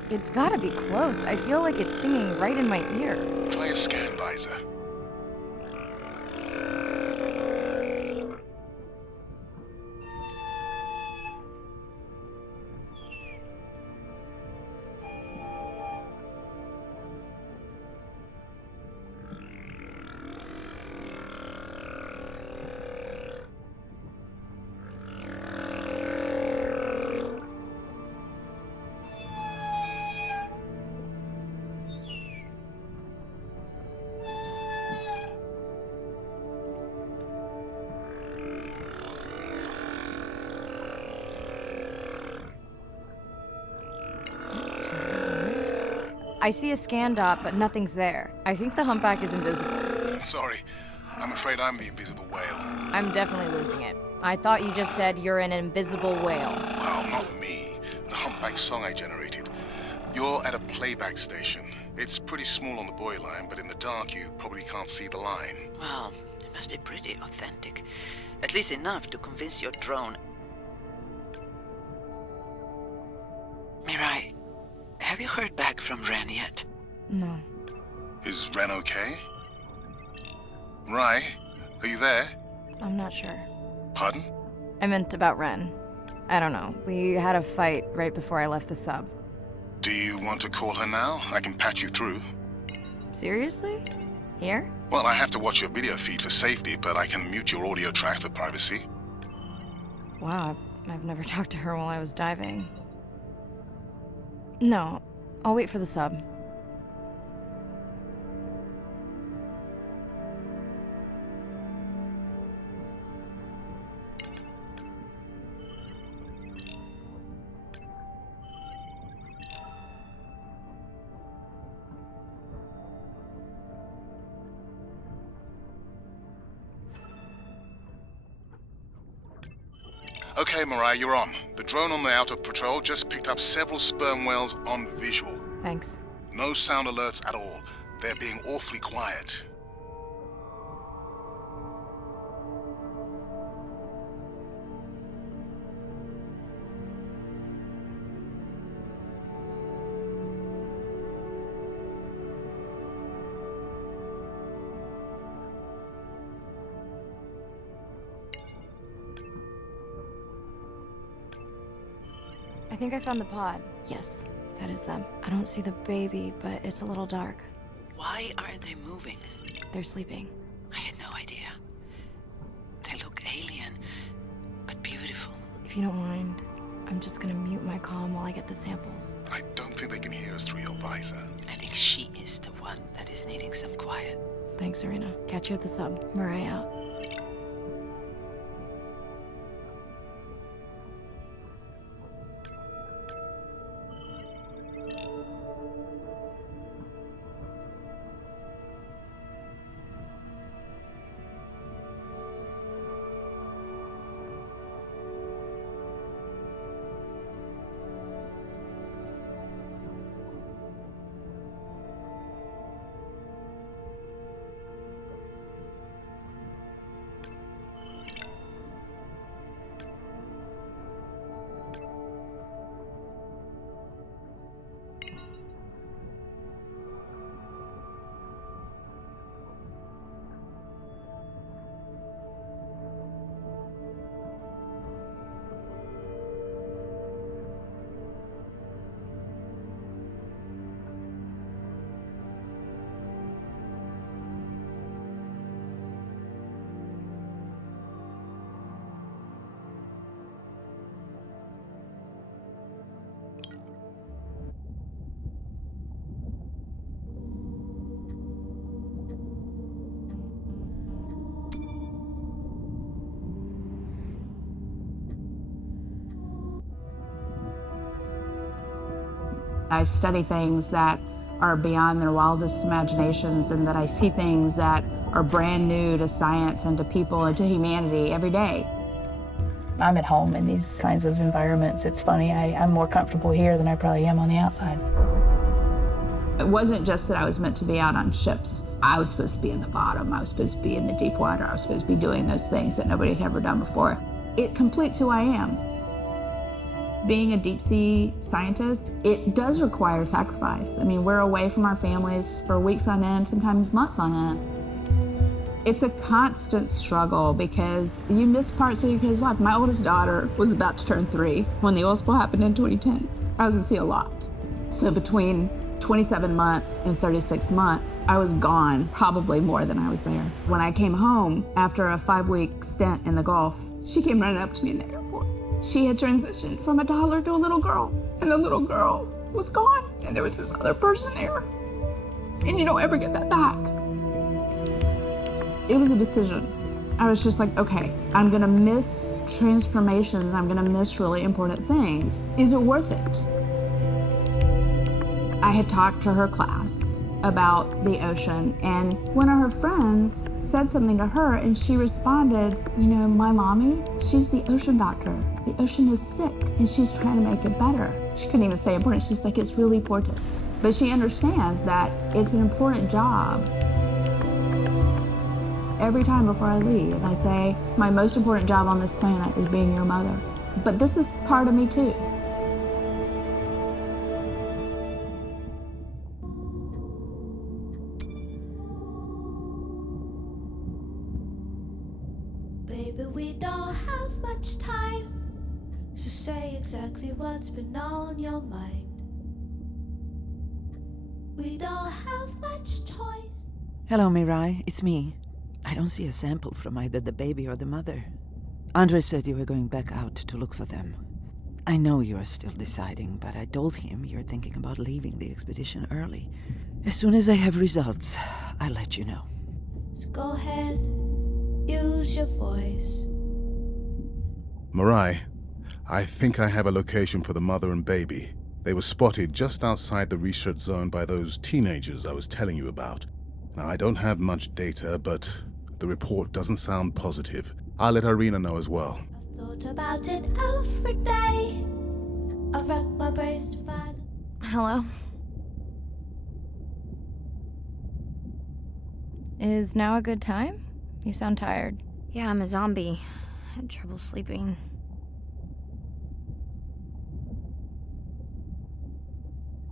It's gotta be close. I feel like it's singing right in my ear. Try a scan visor. I see a scan dot, but nothing's there. I think the humpback is invisible. Sorry, I'm afraid I'm the invisible whale. I'm definitely losing it. I thought you just said you're an invisible whale. Well, not me. The humpback song I generated. You're at a playback station. It's pretty small on the buoy line, but in the dark you probably can't see the line. Well, it must be pretty authentic. At least enough to convince your drone. Mirai, have you heard back from Ren yet? No. Is Ren okay? Rai, are you there? I'm not sure. Pardon? I meant about Ren. I don't know. We had a fight right before I left the sub. Do you want to call her now? I can patch you through. Seriously? Here? Well, I have to watch your video feed for safety, but I can mute your audio track for privacy. Wow, I've never talked to her while I was diving. No, I'll wait for the sub. Okay, Mirai, you're on. The drone on the outer patrol just picked up several sperm whales on visual. Thanks. No sound alerts at all. They're being awfully quiet. I think I found the pod. Yes, that is them. I don't see the baby, but it's a little dark. Why aren't they moving? They're sleeping. I had no idea. They look alien, but beautiful. If you don't mind, I'm just gonna mute my comm while I get the samples. I don't think they can hear us through your visor. I think she is the one that is needing some quiet. Thanks, Irina. Catch you at the sub. Mirai out. I study things that are beyond their wildest imaginations, and that I see things that are brand new to science and to people and to humanity every day. I'm at home in these kinds of environments. It's funny, I'm more comfortable here than I probably am on the outside. It wasn't just that I was meant to be out on ships. I was supposed to be in the bottom. I was supposed to be in the deep water. I was supposed to be doing those things that nobody had ever done before. It completes who I am. Being a deep sea scientist, it does require sacrifice. I mean, we're away from our families for weeks on end, sometimes months on end. It's a constant struggle because you miss parts of your kid's life. My oldest daughter was about to turn 3 when the oil spill happened in 2010. I was at sea a lot. So between 27 months and 36 months, I was gone probably more than I was there. When I came home after a 5-week stint in the Gulf, she came running up to me in the airport. She had transitioned from a toddler to a little girl, and the little girl was gone, and there was this other person there, and you don't ever get that back. It was a decision. I was just like, okay, I'm gonna miss transformations, I'm gonna miss really important things. Is it worth it? I had talked to her class about the ocean, and one of her friends said something to her, and she responded, you know, my mommy, she's the ocean doctor. The ocean is sick, and she's trying to make it better. She couldn't even say important. She's like, it's really important. But she understands that it's an important job. Every time before I leave, I say, my most important job on this planet is being your mother. But this is part of me too. Baby, we don't have much time, so say exactly what's been on your mind. We don't have much choice. Hello, Mirai. It's me. I don't see a sample from either the baby or the mother. Andre said you were going back out to look for them. I know you are still deciding, but I told him you're thinking about leaving the expedition early. As soon as I have results, I'll let you know. So go ahead, use your voice. Mirai, I think I have a location for the mother and baby. They were spotted just outside the research zone by those teenagers I was telling you about. Now, I don't have much data, but the report doesn't sound positive. I'll let Irina know as well. Thought about it every day. I wreck my brace to find. Hello? Is now a good time? You sound tired. Yeah, I'm a zombie. I had trouble sleeping.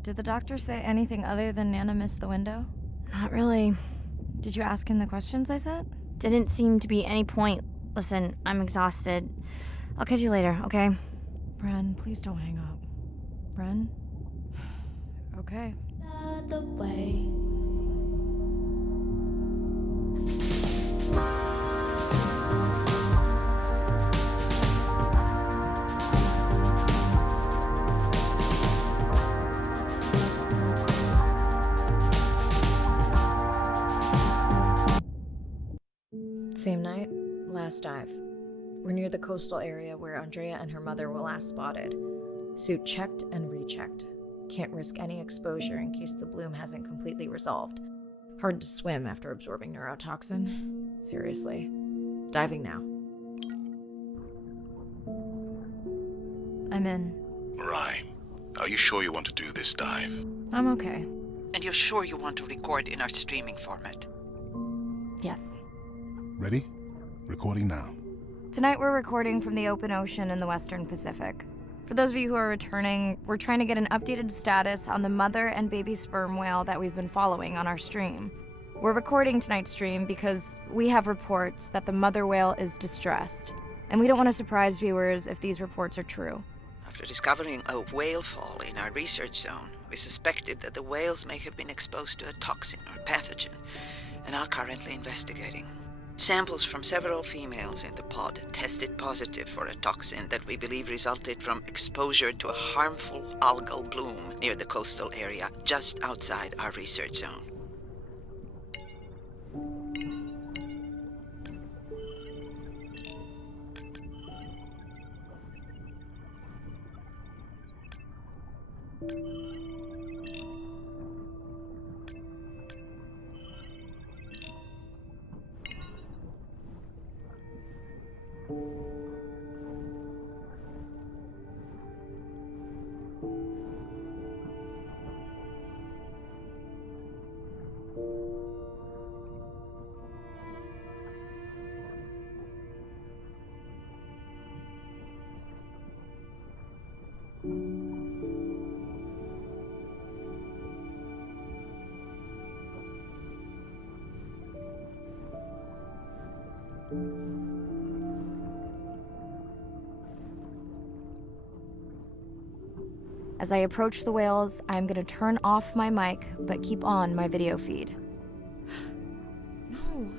Did the doctor say anything other than Nana missed the window? Not really. Did you ask him the questions I said? Didn't seem to be any point. Listen, I'm exhausted. I'll catch you later, okay? Bren, please don't hang up. Bren? Okay. The way. Same night, last dive. We're near the coastal area where Andrea and her mother were last spotted. Suit checked and rechecked. Can't risk any exposure in case the bloom hasn't completely resolved. Hard to swim after absorbing neurotoxin. Seriously. Diving now. I'm in. Mirai, are you sure you want to do this dive? I'm okay. And you're sure you want to record in our streaming format? Yes. Ready? Recording now. Tonight we're recording from the open ocean in the Western Pacific. For those of you who are returning, we're trying to get an updated status on the mother and baby sperm whale that we've been following on our stream. We're recording tonight's stream because we have reports that the mother whale is distressed, and we don't want to surprise viewers if these reports are true. After discovering a whale fall in our research zone, we suspected that the whales may have been exposed to a toxin or pathogen, and are currently investigating. Samples from several females in the pod tested positive for a toxin that we believe resulted from exposure to a harmful algal bloom near the coastal area just outside our research zone. As I approach the whales, I'm gonna turn off my mic, but keep on my video feed. No.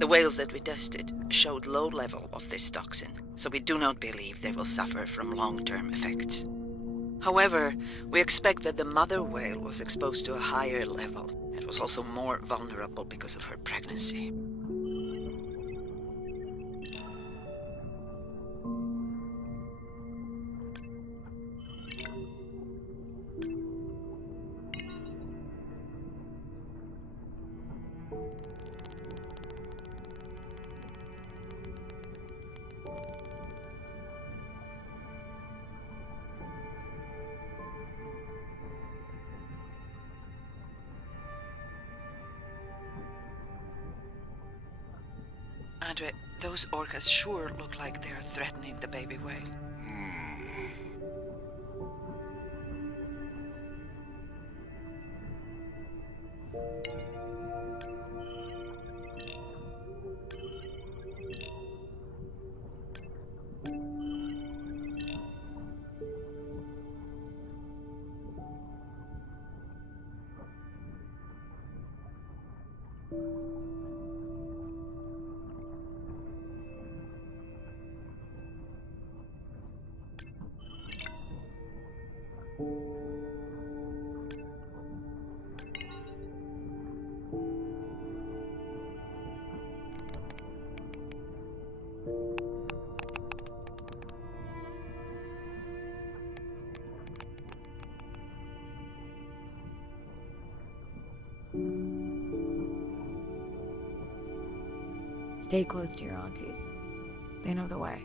The whales that we tested showed low level of this toxin, so we do not believe they will suffer from long-term effects. However, we expect that the mother whale was exposed to a higher level and was also more vulnerable because of her pregnancy. Andre, those orcas sure look like they are threatening the baby whale. Stay close to your aunties. They know the way.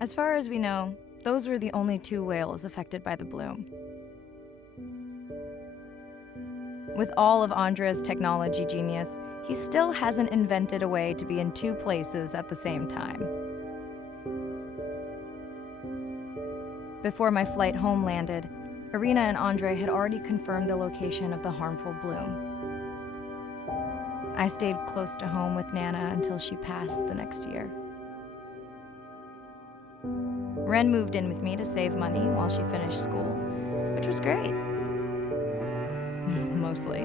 As far as we know, those were the only 2 whales affected by the bloom. With all of Andre's technology genius, he still hasn't invented a way to be in 2 places at the same time. Before my flight home landed, Irina and Andre had already confirmed the location of the harmful bloom. I stayed close to home with Nana until she passed the next year. Ren moved in with me to save money while she finished school, which was great. Mostly.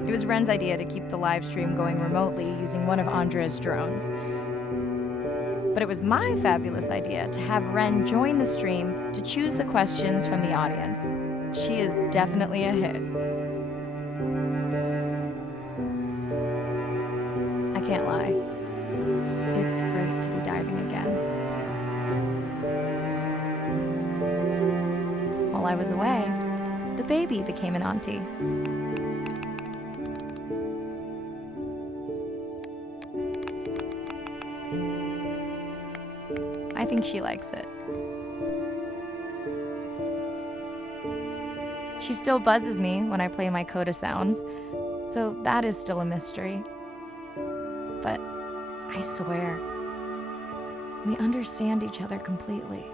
It was Ren's idea to keep the live stream going remotely using one of Andre's drones. But it was my fabulous idea to have Ren join the stream to choose the questions from the audience. She is definitely a hit. I can't lie. It's great to be diving again. While I was away, the baby became an auntie. I think she likes it. She still buzzes me when I play my coda sounds, so that is still a mystery. But I swear, we understand each other completely.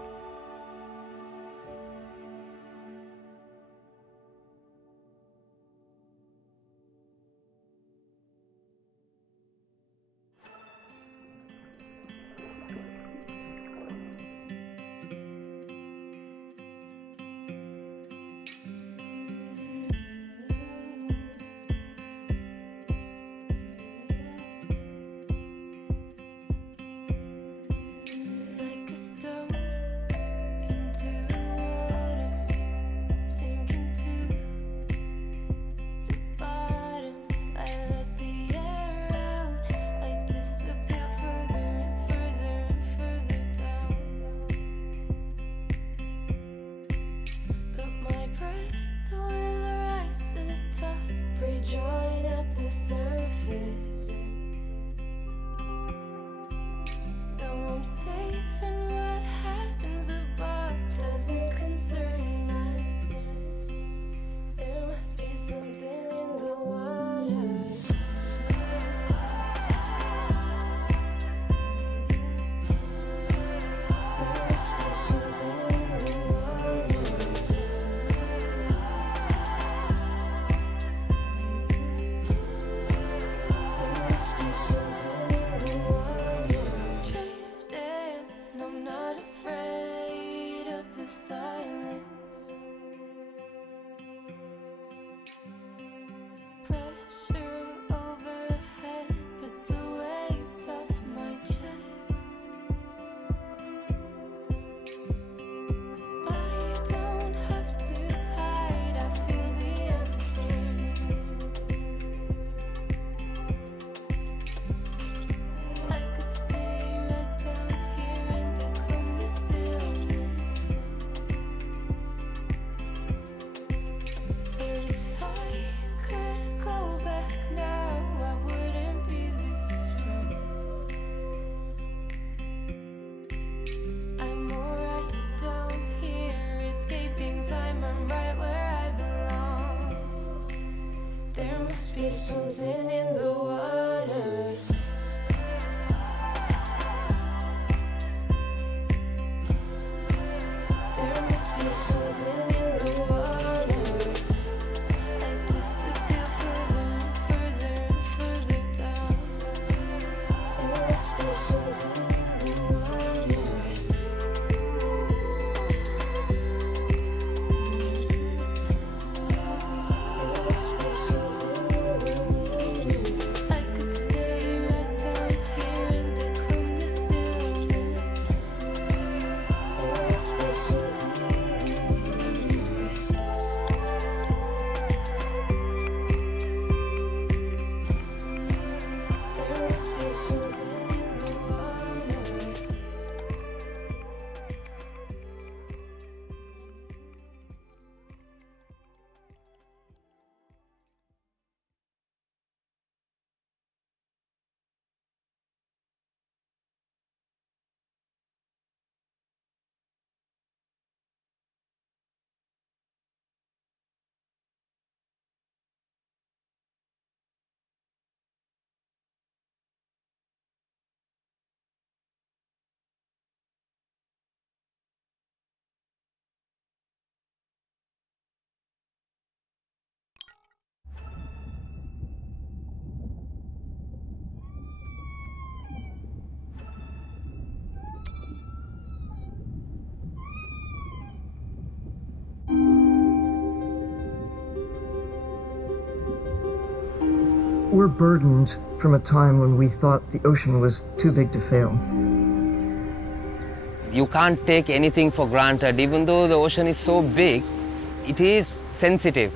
join at the surface. Now I'm safe, and what happens above doesn't concern us. There must be something in the water. There must be something in the water. There must be something in the water. Drifting, I'm not afraid of the silence. Pressure overhead, but the weight's off my chest. I don't have to hide, I feel the emptiness. I could stay right down here and become the stillness. But if I could go back now, I wouldn't be this strong. I'm alright down here, escaping time. I'm right where I belong. There must be something in the water. There must be something in the water. I disappear further and further and further down. There must be something in the water. There must be something in the water. I could stay right down here and become the stillness. There must be something in the water. There must be something in the water. We're burdened from a time when we thought the ocean was too big to fail. You can't take anything for granted. Even though the ocean is so big, it is sensitive.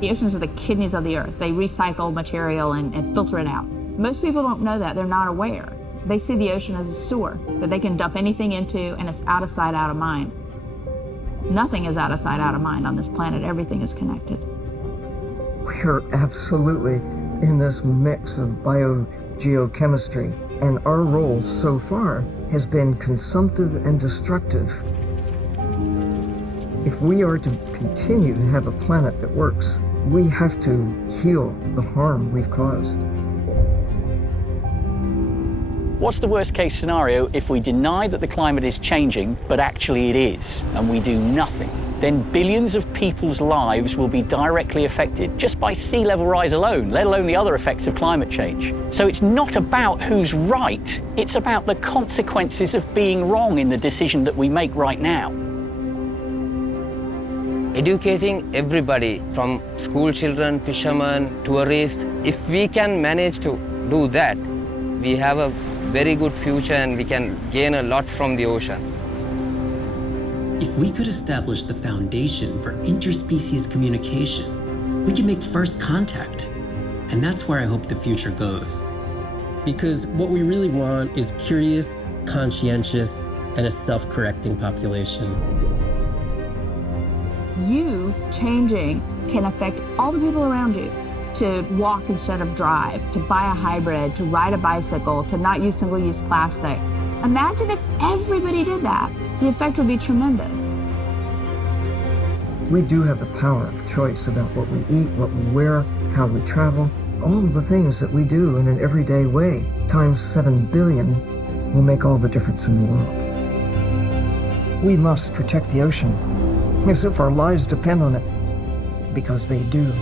The oceans are the kidneys of the earth. They recycle material and filter it out. Most people don't know that. They're not aware. They see the ocean as a sewer that they can dump anything into, and it's out of sight, out of mind. Nothing is out of sight, out of mind on this planet. Everything is connected. We are absolutely in this mix of biogeochemistry, and our role so far has been consumptive and destructive. If we are to continue to have a planet that works, we have to heal the harm we've caused. What's the worst case scenario if we deny that the climate is changing, but actually it is, and we do nothing? Then billions of people's lives will be directly affected just by sea level rise alone, let alone the other effects of climate change. So it's not about who's right, it's about the consequences of being wrong in the decision that we make right now. Educating everybody, from school children, fishermen, tourists, if we can manage to do that, we have a very good future and we can gain a lot from the ocean. If we could establish the foundation for interspecies communication, we can make first contact. And that's where I hope the future goes. Because what we really want is curious, conscientious, and a self-correcting population. you changing can affect all the people around you. To walk instead of drive, to buy a hybrid, to ride a bicycle, to not use single-use plastic. Imagine if everybody did that. The effect would be tremendous. We do have the power of choice about what we eat, what we wear, how we travel. All the things that we do in an everyday way, times 7 billion, will make all the difference in the world. We must protect the ocean as if our lives depend on it, because they do.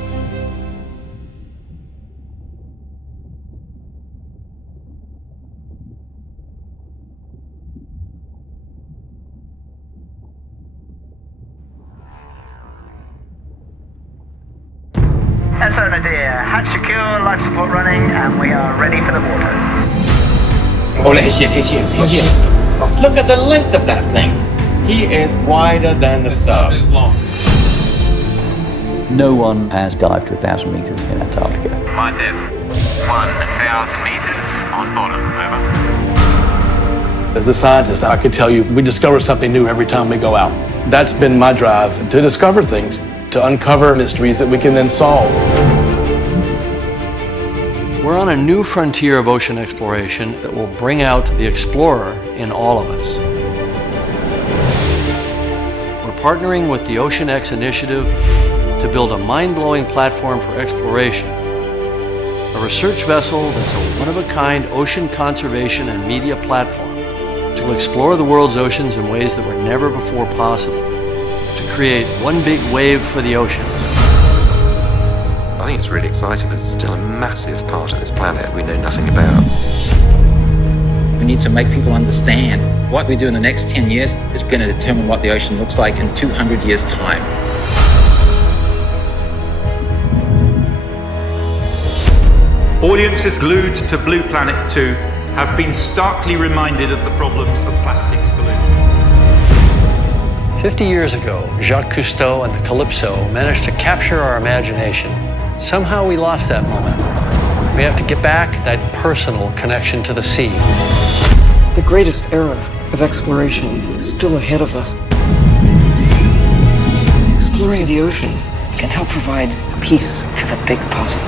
SO Nadir, hatch secure, life support running, and we are ready for the water. Oh, yes. Look at the length of that thing. He is wider than the sun. Is long. No one has dived to 1,000 meters in Antarctica. My depth, 1,000 meters on bottom, over. As a scientist, I can tell you we discover something new every time we go out. That's been my drive, to discover things, to uncover mysteries that we can then solve. We're on a new frontier of ocean exploration that will bring out the explorer in all of us. We're partnering with the Ocean X Initiative to build a mind-blowing platform for exploration. A research vessel that's a one-of-a-kind ocean conservation and media platform to explore the world's oceans in ways that were never before possible, to create one big wave for the oceans. I think it's really exciting. There's still a massive part of this planet we know nothing about. We need to make people understand what we do in the next 10 years is going to determine what the ocean looks like in 200 years' time. Audiences glued to Blue Planet 2 have been starkly reminded of the problems of plastics pollution. 50 years ago, Jacques Cousteau and the Calypso managed to capture our imagination. Somehow we lost that moment. We have to get back that personal connection to the sea. The greatest era of exploration is still ahead of us. Exploring the ocean can help provide a piece to the big puzzle.